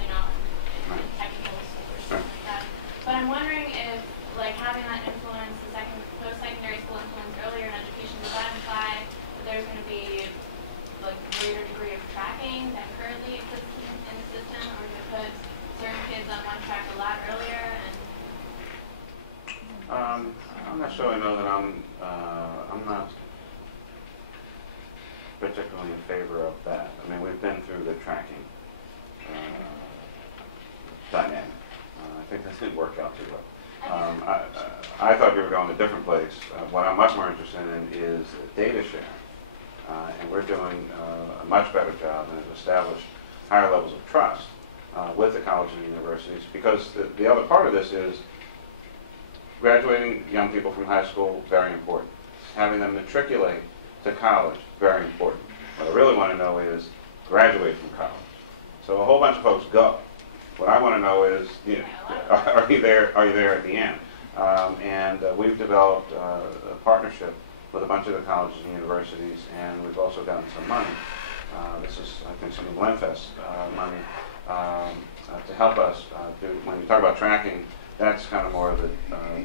technical school or something like that. But I'm wondering if, like, having that influence, the post-secondary school influence earlier in education, does that imply that there's going to be, like, a greater degree of tracking than currently exists in the system, or does it put certain kids on one track a lot earlier? And I'm not sure I know that I'm not particularly in favor of that. I mean, we've been through the tracking dynamic. I think that didn't work out too well. I thought we were going a different place. What I'm much more interested in is data sharing. And we're doing a much better job and have established higher levels of trust with the colleges and universities, because the other part of this is graduating young people from high school, very important. Having them matriculate to college, very important. What I really want to know is graduate from college. So a whole bunch of folks go. What I want to know is, are you there at the end? And we've developed a partnership with a bunch of the colleges and universities, and we've also gotten some money. This is, I think, some of the Lenfest money to help us do. When you talk about tracking, that's kind of more of the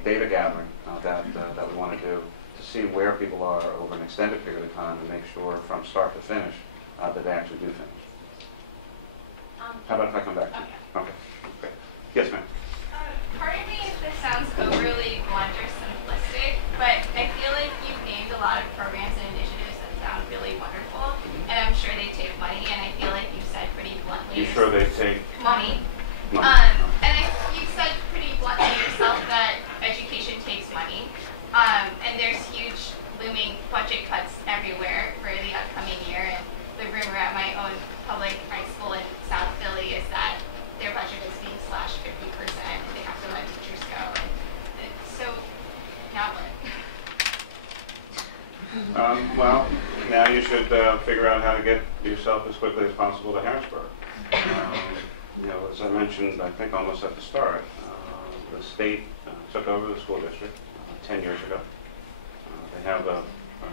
data gathering that we want to do to see where people are over an extended period of time and make sure from start to finish that they actually do finish. How about if I come back to you? Okay. Great. Yes, ma'am. Part of me, this sounds overly blunt or simplistic, but I feel like you've named a lot of programs and initiatives that sound really wonderful, and I'm sure they take money, and I feel like you've said pretty bluntly. You sure they take money? No. And you've said pretty bluntly yourself that education takes money, and there's huge looming budget cuts everywhere for the upcoming year. And the rumor at my own public high school in South Philly is that their budget is being slashed 50%, and they have to let teachers go. And so now what? Well, now you should figure out how to get yourself as quickly as possible to Harrisburg. As I mentioned, I think almost at the start, the state took over the school district 10 years ago. They have a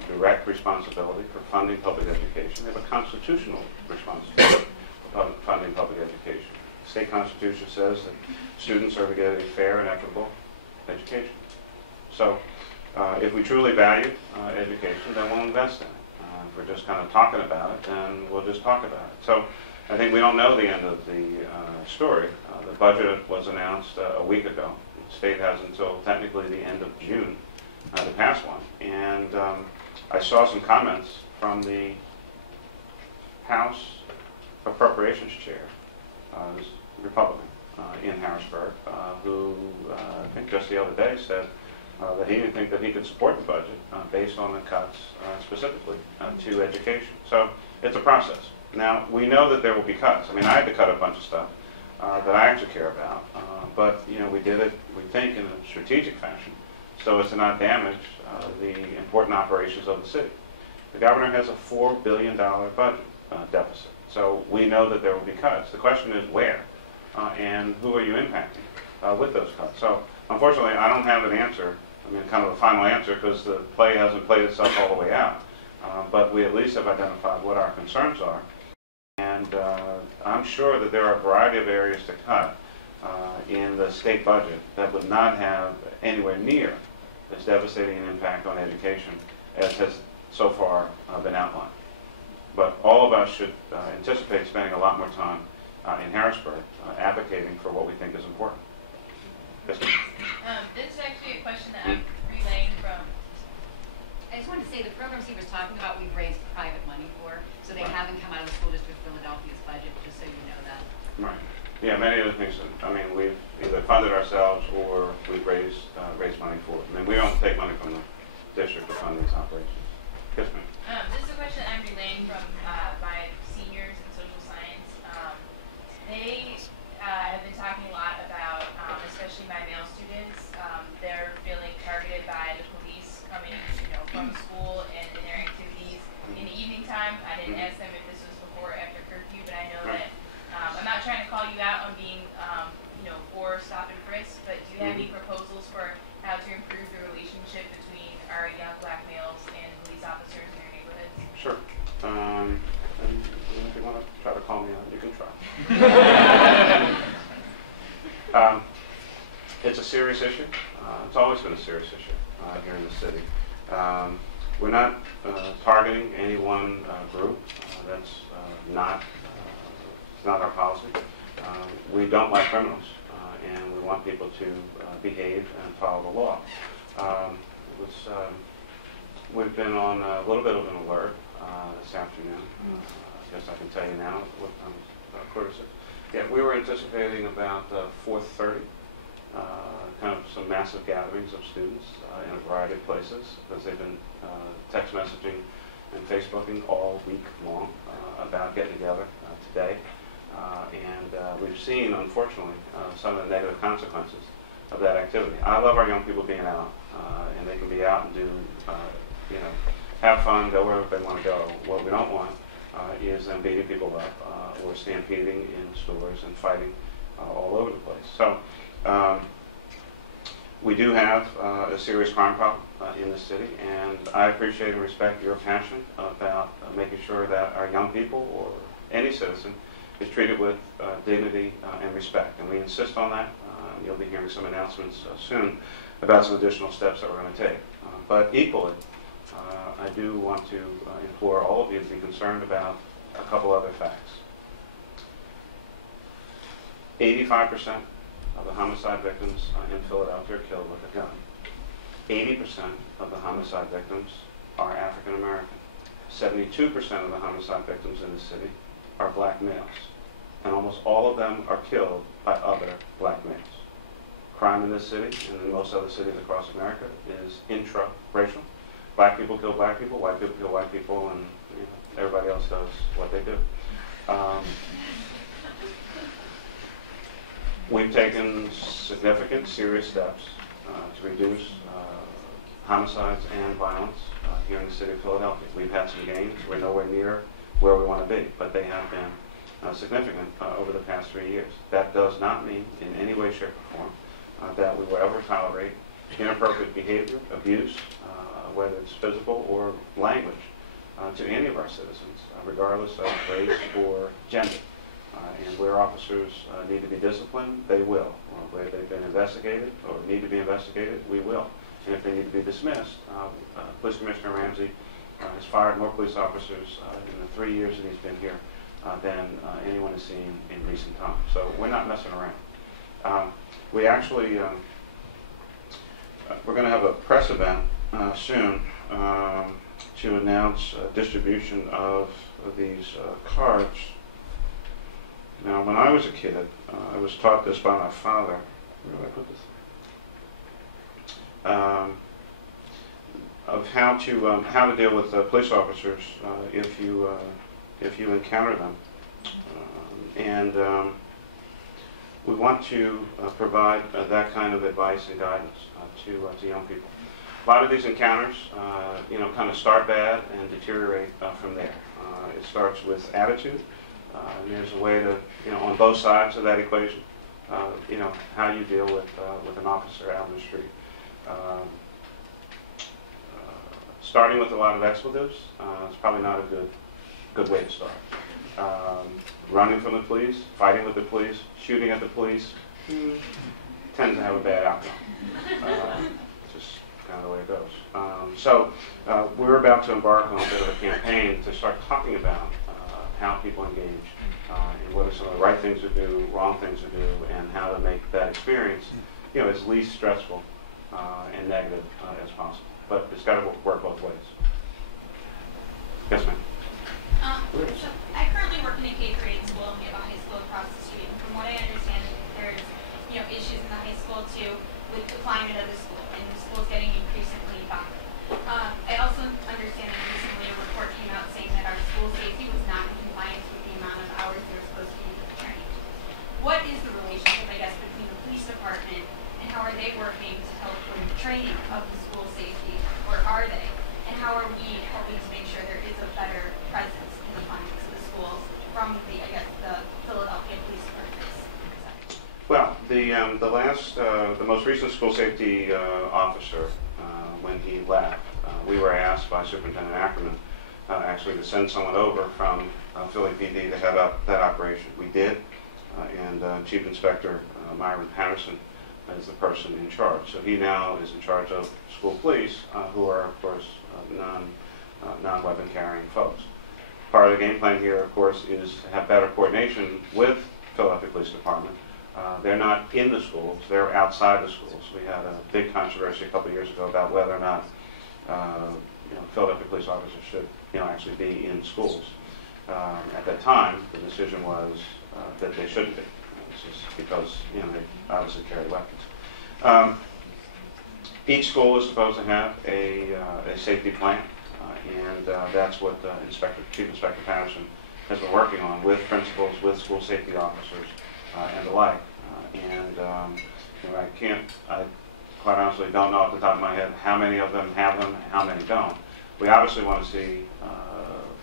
direct responsibility for funding public education. They have a constitutional responsibility for funding public education. The state constitution says that students are to get a fair and equitable education. So if we truly value education, then we'll invest in it. If we're just kind of talking about it, then we'll just talk about it. So I think we don't know the end of the story. The budget was announced a week ago. The state has until technically the end of June to pass one. And I saw some comments from the House Appropriations Chair, who's Republican in Harrisburg, who I think just the other day said that he didn't think that he could support the budget based on the cuts specifically to education. So it's a process. Now, we know that there will be cuts. I mean, I had to cut a bunch of stuff that I actually care about, but we did it, we think, in a strategic fashion so as to not damage the important operations of the city. The governor has a $4 billion budget deficit, so we know that there will be cuts. The question is where and who are you impacting with those cuts? So, unfortunately, I don't have an answer, kind of a final answer, because the play hasn't played itself all the way out. But we at least have identified what our concerns are. And I'm sure that there are a variety of areas to cut in the state budget that would not have anywhere near as devastating an impact on education as has so far been outlined. But all of us should anticipate spending a lot more time in Harrisburg advocating for what we think is important. Yes, This is actually a question that I'm relaying from. I just wanted to say the programs he was talking about, we've raised private money for, so they haven't come out of the school district Philadelphia's budget, just so you know that. Right. Yeah, many of the things that, we've either funded ourselves or we've raised money for it. We don't take money from the district to fund these operations. Yes, ma'am. This is a question I'm relaying from my seniors in social science. They have been talking a lot about, especially my male students, they're feeling targeted by the police coming, from school and in their activities in the evening time. I didn't ask them if this was before or after curfew, but I know that I'm not trying to call you out on being, for stop and frisk, but do you have any proposals for how to improve the relationship between our young black males and police officers in their neighborhoods? Sure. And if you want to try to call me out, you can try. It's a serious issue. It's always been a serious issue here in the city. We're not targeting any one group. That's not our policy. We don't like criminals, and we want people to behave and follow the law. We've been on a little bit of an alert this afternoon. I guess I can tell you now what quarter 6. Yeah, we were anticipating about 4:30. Kind of some massive gatherings of students in a variety of places, because they've been text messaging and Facebooking all week long about getting together today. And we've seen, unfortunately, some of the negative consequences of that activity. I love our young people being out, and they can be out and do, have fun, go wherever they want to go. What we don't want is them beating people up or stampeding in stores and fighting all over the place. So we do have a serious crime problem in the city, and I appreciate and respect your passion about making sure that our young people or any citizen is treated with dignity and respect, and we insist on that. You'll be hearing some announcements soon about some additional steps that we're going to take. But equally, I do want to implore all of you to be concerned about a couple other facts. 85% of the homicide victims in Philadelphia are killed with a gun. 80% of the homicide victims are African American. 72% of the homicide victims in the city are black males. And almost all of them are killed by other black males. Crime in this city and in most other cities across America is intra-racial. Black people kill black people, white people kill white people, and everybody else does what they do. We've taken significant, serious steps to reduce homicides and violence here in the city of Philadelphia. We've had some gains. We're nowhere near where we want to be, but they have been significant over the past 3 years. That does not mean in any way, shape, or form that we will ever tolerate inappropriate behavior, abuse, whether it's physical or language, to any of our citizens, regardless of race or gender. And where officers need to be disciplined, they will. Or where they've been investigated or need to be investigated, we will. And if they need to be dismissed, Police Commissioner Ramsey has fired more police officers in the 3 years that he's been here than anyone has seen in recent times. So we're not messing around. We actually, we're going to have a press event soon to announce distribution of these cards. Now, when I was a kid, I was taught this by my father. Where do I put this? Of how to deal with police officers if you encounter them, and we want to provide that kind of advice and guidance to young people. A lot of these encounters, kind of start bad and deteriorate from there. It starts with attitude, and there's a way to, on both sides of that equation, how you deal with an officer out in the street. Starting with a lot of expletives is probably not a good way to start. Running from the police, fighting with the police, shooting at the police tends to have a bad outcome. Just kind of the way it goes. So we're about to embark on a bit of a campaign to start talking about how people engage and what are some of the right things to do, wrong things to do, and how to make that experience as least stressful and negative as possible. But it's got to work both ways. Yes, ma'am. So I currently work in a K-grade school, and we have a high school across the street. And from what I understand, there's issues in the high school too with the climate of the school, and the school's getting increasingly violent. I also understand that recently a report came out saying that our school safety was not in compliance with the amount of hours they were supposed to be trained. What is the relationship, I guess, between the police department and how are they working to help with training of the school safety, or are they? And how are we helping to make sure there is a better presence in the fundings of the schools from the Philadelphia Police Department? Well, the most recent school safety officer, when he left, we were asked by Superintendent Ackerman actually to send someone over from Philly PD to head up that operation. We did, and Chief Inspector Myron Patterson is the person in charge. So he now is in charge of school police, who are, of course, non-weapon carrying folks. Part of the game plan here, of course, is to have better coordination with Philadelphia Police Department. They're not in the schools, they're outside the schools. We had a big controversy a couple of years ago about whether or not Philadelphia police officers should actually be in schools. At that time, the decision was that they shouldn't be. This is because they obviously carry weapons. Each school is supposed to have a safety plan, and that's what Chief Inspector Patterson has been working on with principals, with school safety officers, and the like. I quite honestly don't know off the top of my head how many of them have them and how many don't. We obviously want to see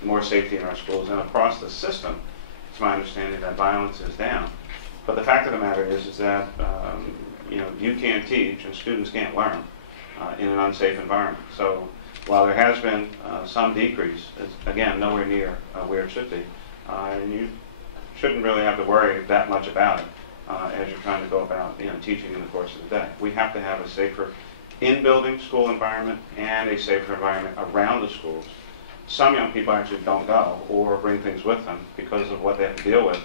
more safety in our schools and across the system. It's my understanding that violence is down. But the fact of the matter is that you can't teach and students can't learn in an unsafe environment. So while there has been some decrease, it's, again, nowhere near where it should be, and you shouldn't really have to worry that much about it as you're trying to go about teaching in the course of the day. We have to have a safer in-building school environment and a safer environment around the schools. Some young people actually don't go or bring things with them because of what they have to deal with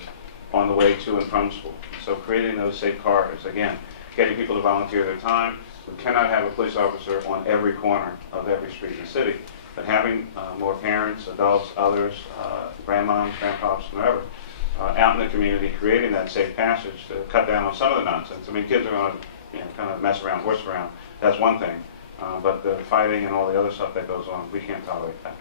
on the way to and from school. So creating those safe corridors, again, getting people to volunteer their time. We cannot have a police officer on every corner of every street in the city, but having more parents, adults, others, grandmoms, grandpops, whatever, out in the community, creating that safe passage to cut down on some of the nonsense. I mean, kids are going to kind of mess around, horse around. That's one thing. But the fighting and all the other stuff that goes on, we can't tolerate that.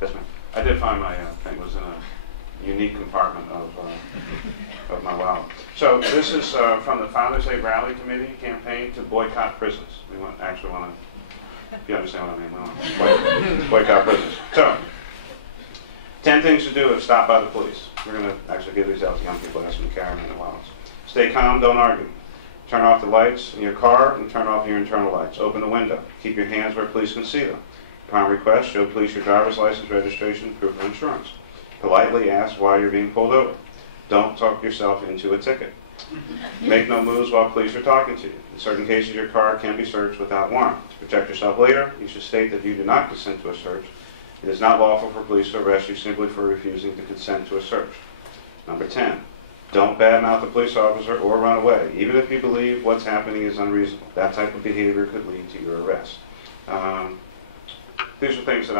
Yes, ma'am. I did find my thing. It was in a unique compartment of my wallet. So this is from the Father's Day Rally Committee campaign to boycott prisons. We actually want to, if you understand what I mean, we want to boycott prisons. So, 10 things to do if stopped by the police. We're going to actually give these out to young people, ask them to carry them in their wallets. Stay calm, don't argue. Turn off the lights in your car and turn off your internal lights. Open the window. Keep your hands where police can see them. Upon request, show police your driver's license, registration, proof of insurance. Politely ask why you're being pulled over. Don't talk yourself into a ticket. Make no moves while police are talking to you. In certain cases, your car can be searched without warrant. To protect yourself later, you should state that you do not consent to a search It is not lawful for police to arrest you simply for refusing to consent to a search. Number 10, don't badmouth a police officer or run away, even if you believe what's happening is unreasonable. That type of behavior could lead to your arrest. These are things that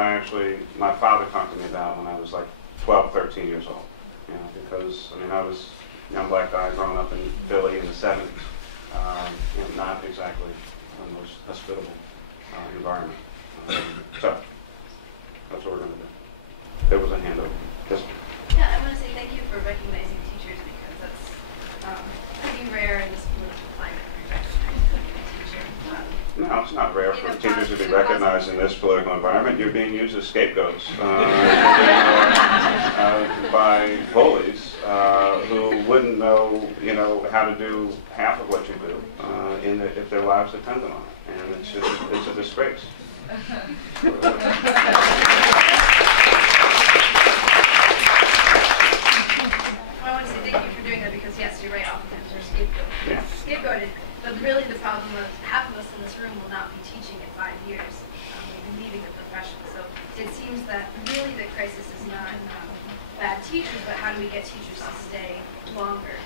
my father talked to me about when I was like 12, 13 years old. You know, because, I mean, I was a young black guy growing up in Philly in the 70s. You know, not exactly the most hospitable environment. So, that's what we're going to do. There was a hand over. Yes. Yeah, I want to say thank you for recognizing teachers because that's pretty rare in this political climate to recognize a teacher. No, it's not rare for teachers to be recognized in this political environment. You're being used as scapegoats by bullies who wouldn't know, how to do half of what you do if their lives depended on it. And it's a disgrace. I want to say thank you for doing that because yes, you're right, oftentimes we're scapegoated. But really the problem is half of us in this room will not be teaching in 5 years. We'll be leaving the profession. So it seems that really the crisis is not bad teachers, but how do we get teachers to stay longer?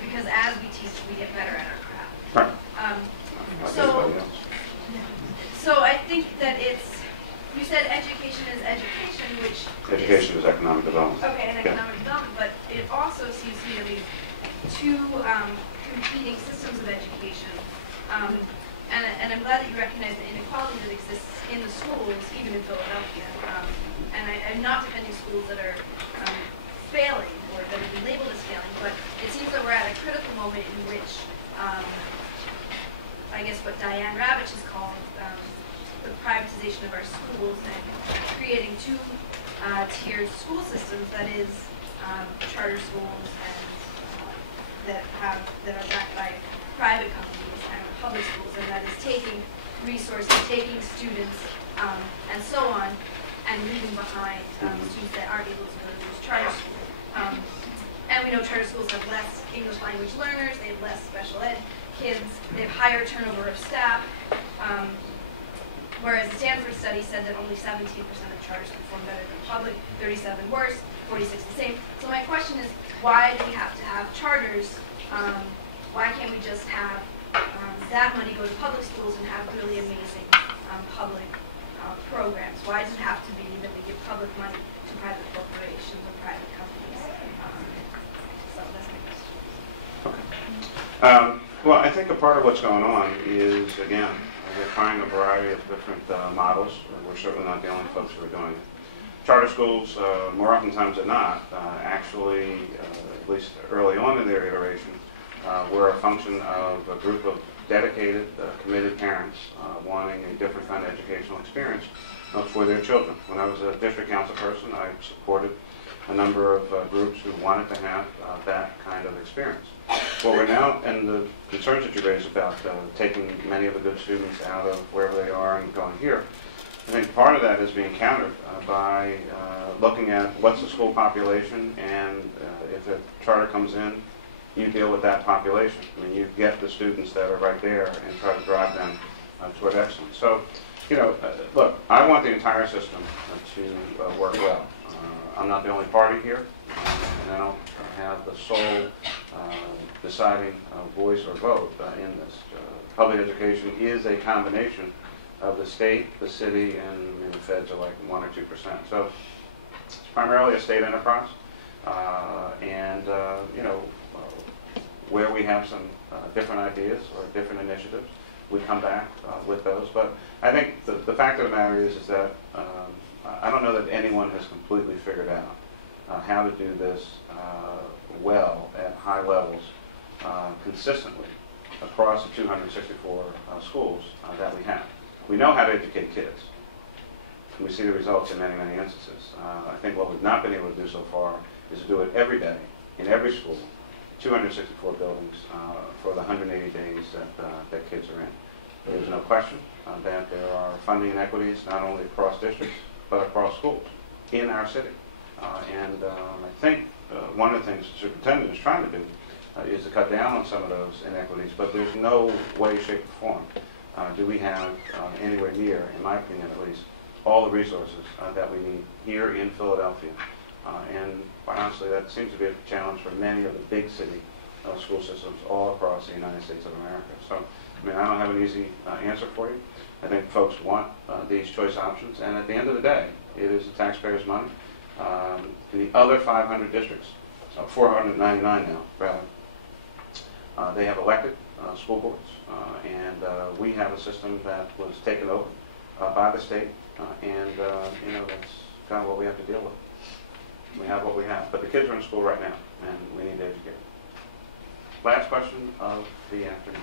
Because as we teach, we get better at our craft. So I think that you said education is education, which education is economic development. Okay, and economic development, but it also seems to me to be two competing systems of education. And I'm glad that you recognize the inequality that exists in the schools, even in Philadelphia. And I'm not defending schools that are failing or that have been labeled as failing, but it seems that we're at a critical moment in which, I guess what Diane Ravitch has called the privatization of our schools and creating two-tiered school systems, that is charter schools and that are backed by private companies and public schools, and that is taking resources, taking students, and so on, and leaving behind students that aren't able to go to those charter schools. And we know charter schools have less English language learners, they have less special ed kids, they have higher turnover of staff, whereas the Stanford study said that only 17% of charters perform better than public, 37 worse, 46 the same. So my question is, why do we have to have charters? Why can't we just have that money go to public schools and have really amazing public programs? Why does it have to be that we give public money to private corporations or private companies? So that's my question. Okay. Well, I think a part of what's going on is, again, we're trying a variety of different models. We're certainly not the only folks who are doing it. Charter schools, more oftentimes than not, actually, at least early on in their iteration, were a function of a group of dedicated, committed parents wanting a different kind of educational experience for their children. When I was a district council person, I supported a number of groups who wanted to have that kind of experience. What we're now, and the concerns that you raised about taking many of the good students out of wherever they are and going here, I think part of that is being countered by looking at what's the school population, and if a charter comes in, you deal with that population. I mean, you get the students that are right there and try to drive them toward excellence. So, look, I want the entire system to work well. I'm not the only party here, and I don't have the sole deciding voice or vote in this. Public education is a combination of the state, the city, and the feds are like 1 or 2%. So it's primarily a state enterprise, and where we have some different ideas or different initiatives, we come back with those. But I think the fact of the matter is that I don't know that anyone has completely figured out how to do this well at high levels consistently across the 264 schools that we have. We know how to educate kids. And we see the results in many, many instances. I think what we've not been able to do so far is to do it every day, in every school, 264 buildings for the 180 days that kids are in. There's no question that there are funding inequities not only across districts, but across schools in our city. And I think one of the things the superintendent is trying to do is to cut down on some of those inequities, but there's no way, shape, or form do we have anywhere near, in my opinion at least, all the resources that we need here in Philadelphia. And quite honestly, that seems to be a challenge for many of the big city school systems all across the United States of America. So, I mean, I don't have an easy answer for you. I think folks want these choice options, and at the end of the day, it is the taxpayers' money. In the other 500 districts, 499 now, rather, they have elected school boards, and we have a system that was taken over by the state, and you know, that's kind of what we have to deal with. We have what we have, but the kids are in school right now, and we need to educate them. Last question of the afternoon.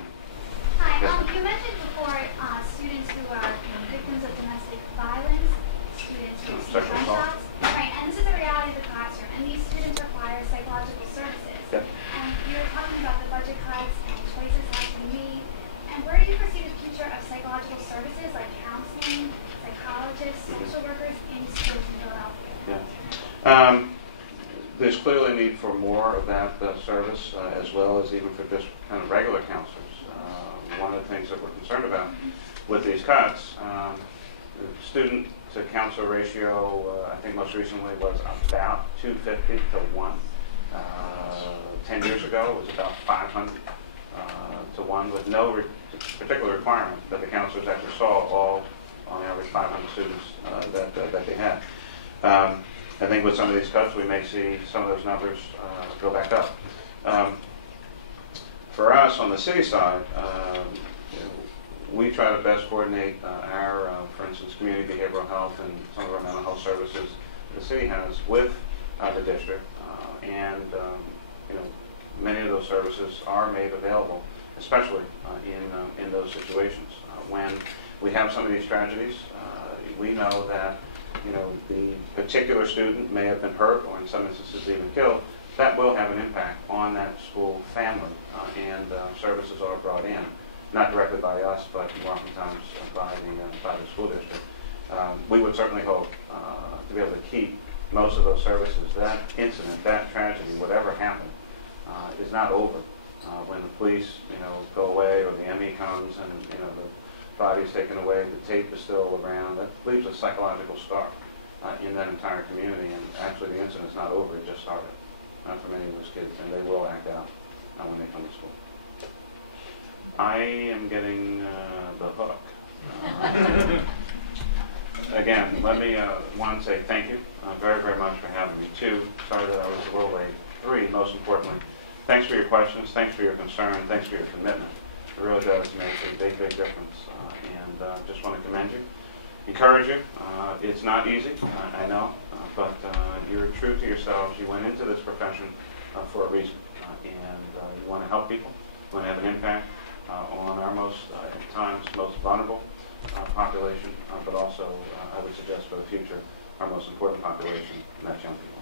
Hi, Yes, you mentioned before students who are victims of domestic violence, students who receive Sexual assault. gunshots, right, and this is a reality of the classroom, and these students require psychological services. Yep. And you were talking about the budget cuts and choices have to be made, and where do you foresee the future of psychological services like counseling, psychologists, social workers in schools in Philadelphia? Yeah. There's clearly a need for more of that service, as well as even for just kind of regular counselors. One of the things that we're concerned about with these cuts, the student to counselor ratio, I think most recently was about 250 to 1. 10 years ago, it was about 500 to 1, with no particular requirement that the counselors actually saw all, on average, 500 students that they had. I think with some of these cuts, we may see some of those numbers go back up. For us, on the city side, we try to best coordinate our, for instance, community behavioral health and some of our mental health services the city has with the district, and you know, many of those services are made available, especially in those situations. When we have some of these tragedies, we know that you know, the particular student may have been hurt or in some instances even killed. That will have an impact on that school family, and services are brought in, not directly by us, but more oftentimes by the school district. We would certainly hope to be able to keep most of those services. That incident, that tragedy, whatever happened, is not over. When the police, you know, go away, or the ME comes and you know the body is taken away, the tape is still around, that leaves a psychological scar in that entire community. And actually, the incident's not over; it just started for many of those kids, and they will act out when they come to school. I am getting the hook. Again, let me one say thank you very, very much for having me. Two, sorry that I was a little late. Three, most importantly, thanks for your questions, thanks for your concern, thanks for your commitment. It really does make a big, big difference, and just want to commend you, encourage you. It's not easy, I know, but you're true to yourselves. You went into this profession for a reason, and you want to help people, you want to have an impact on our most, at times, most vulnerable population, but also, I would suggest for the future, our most important population, and that's young people.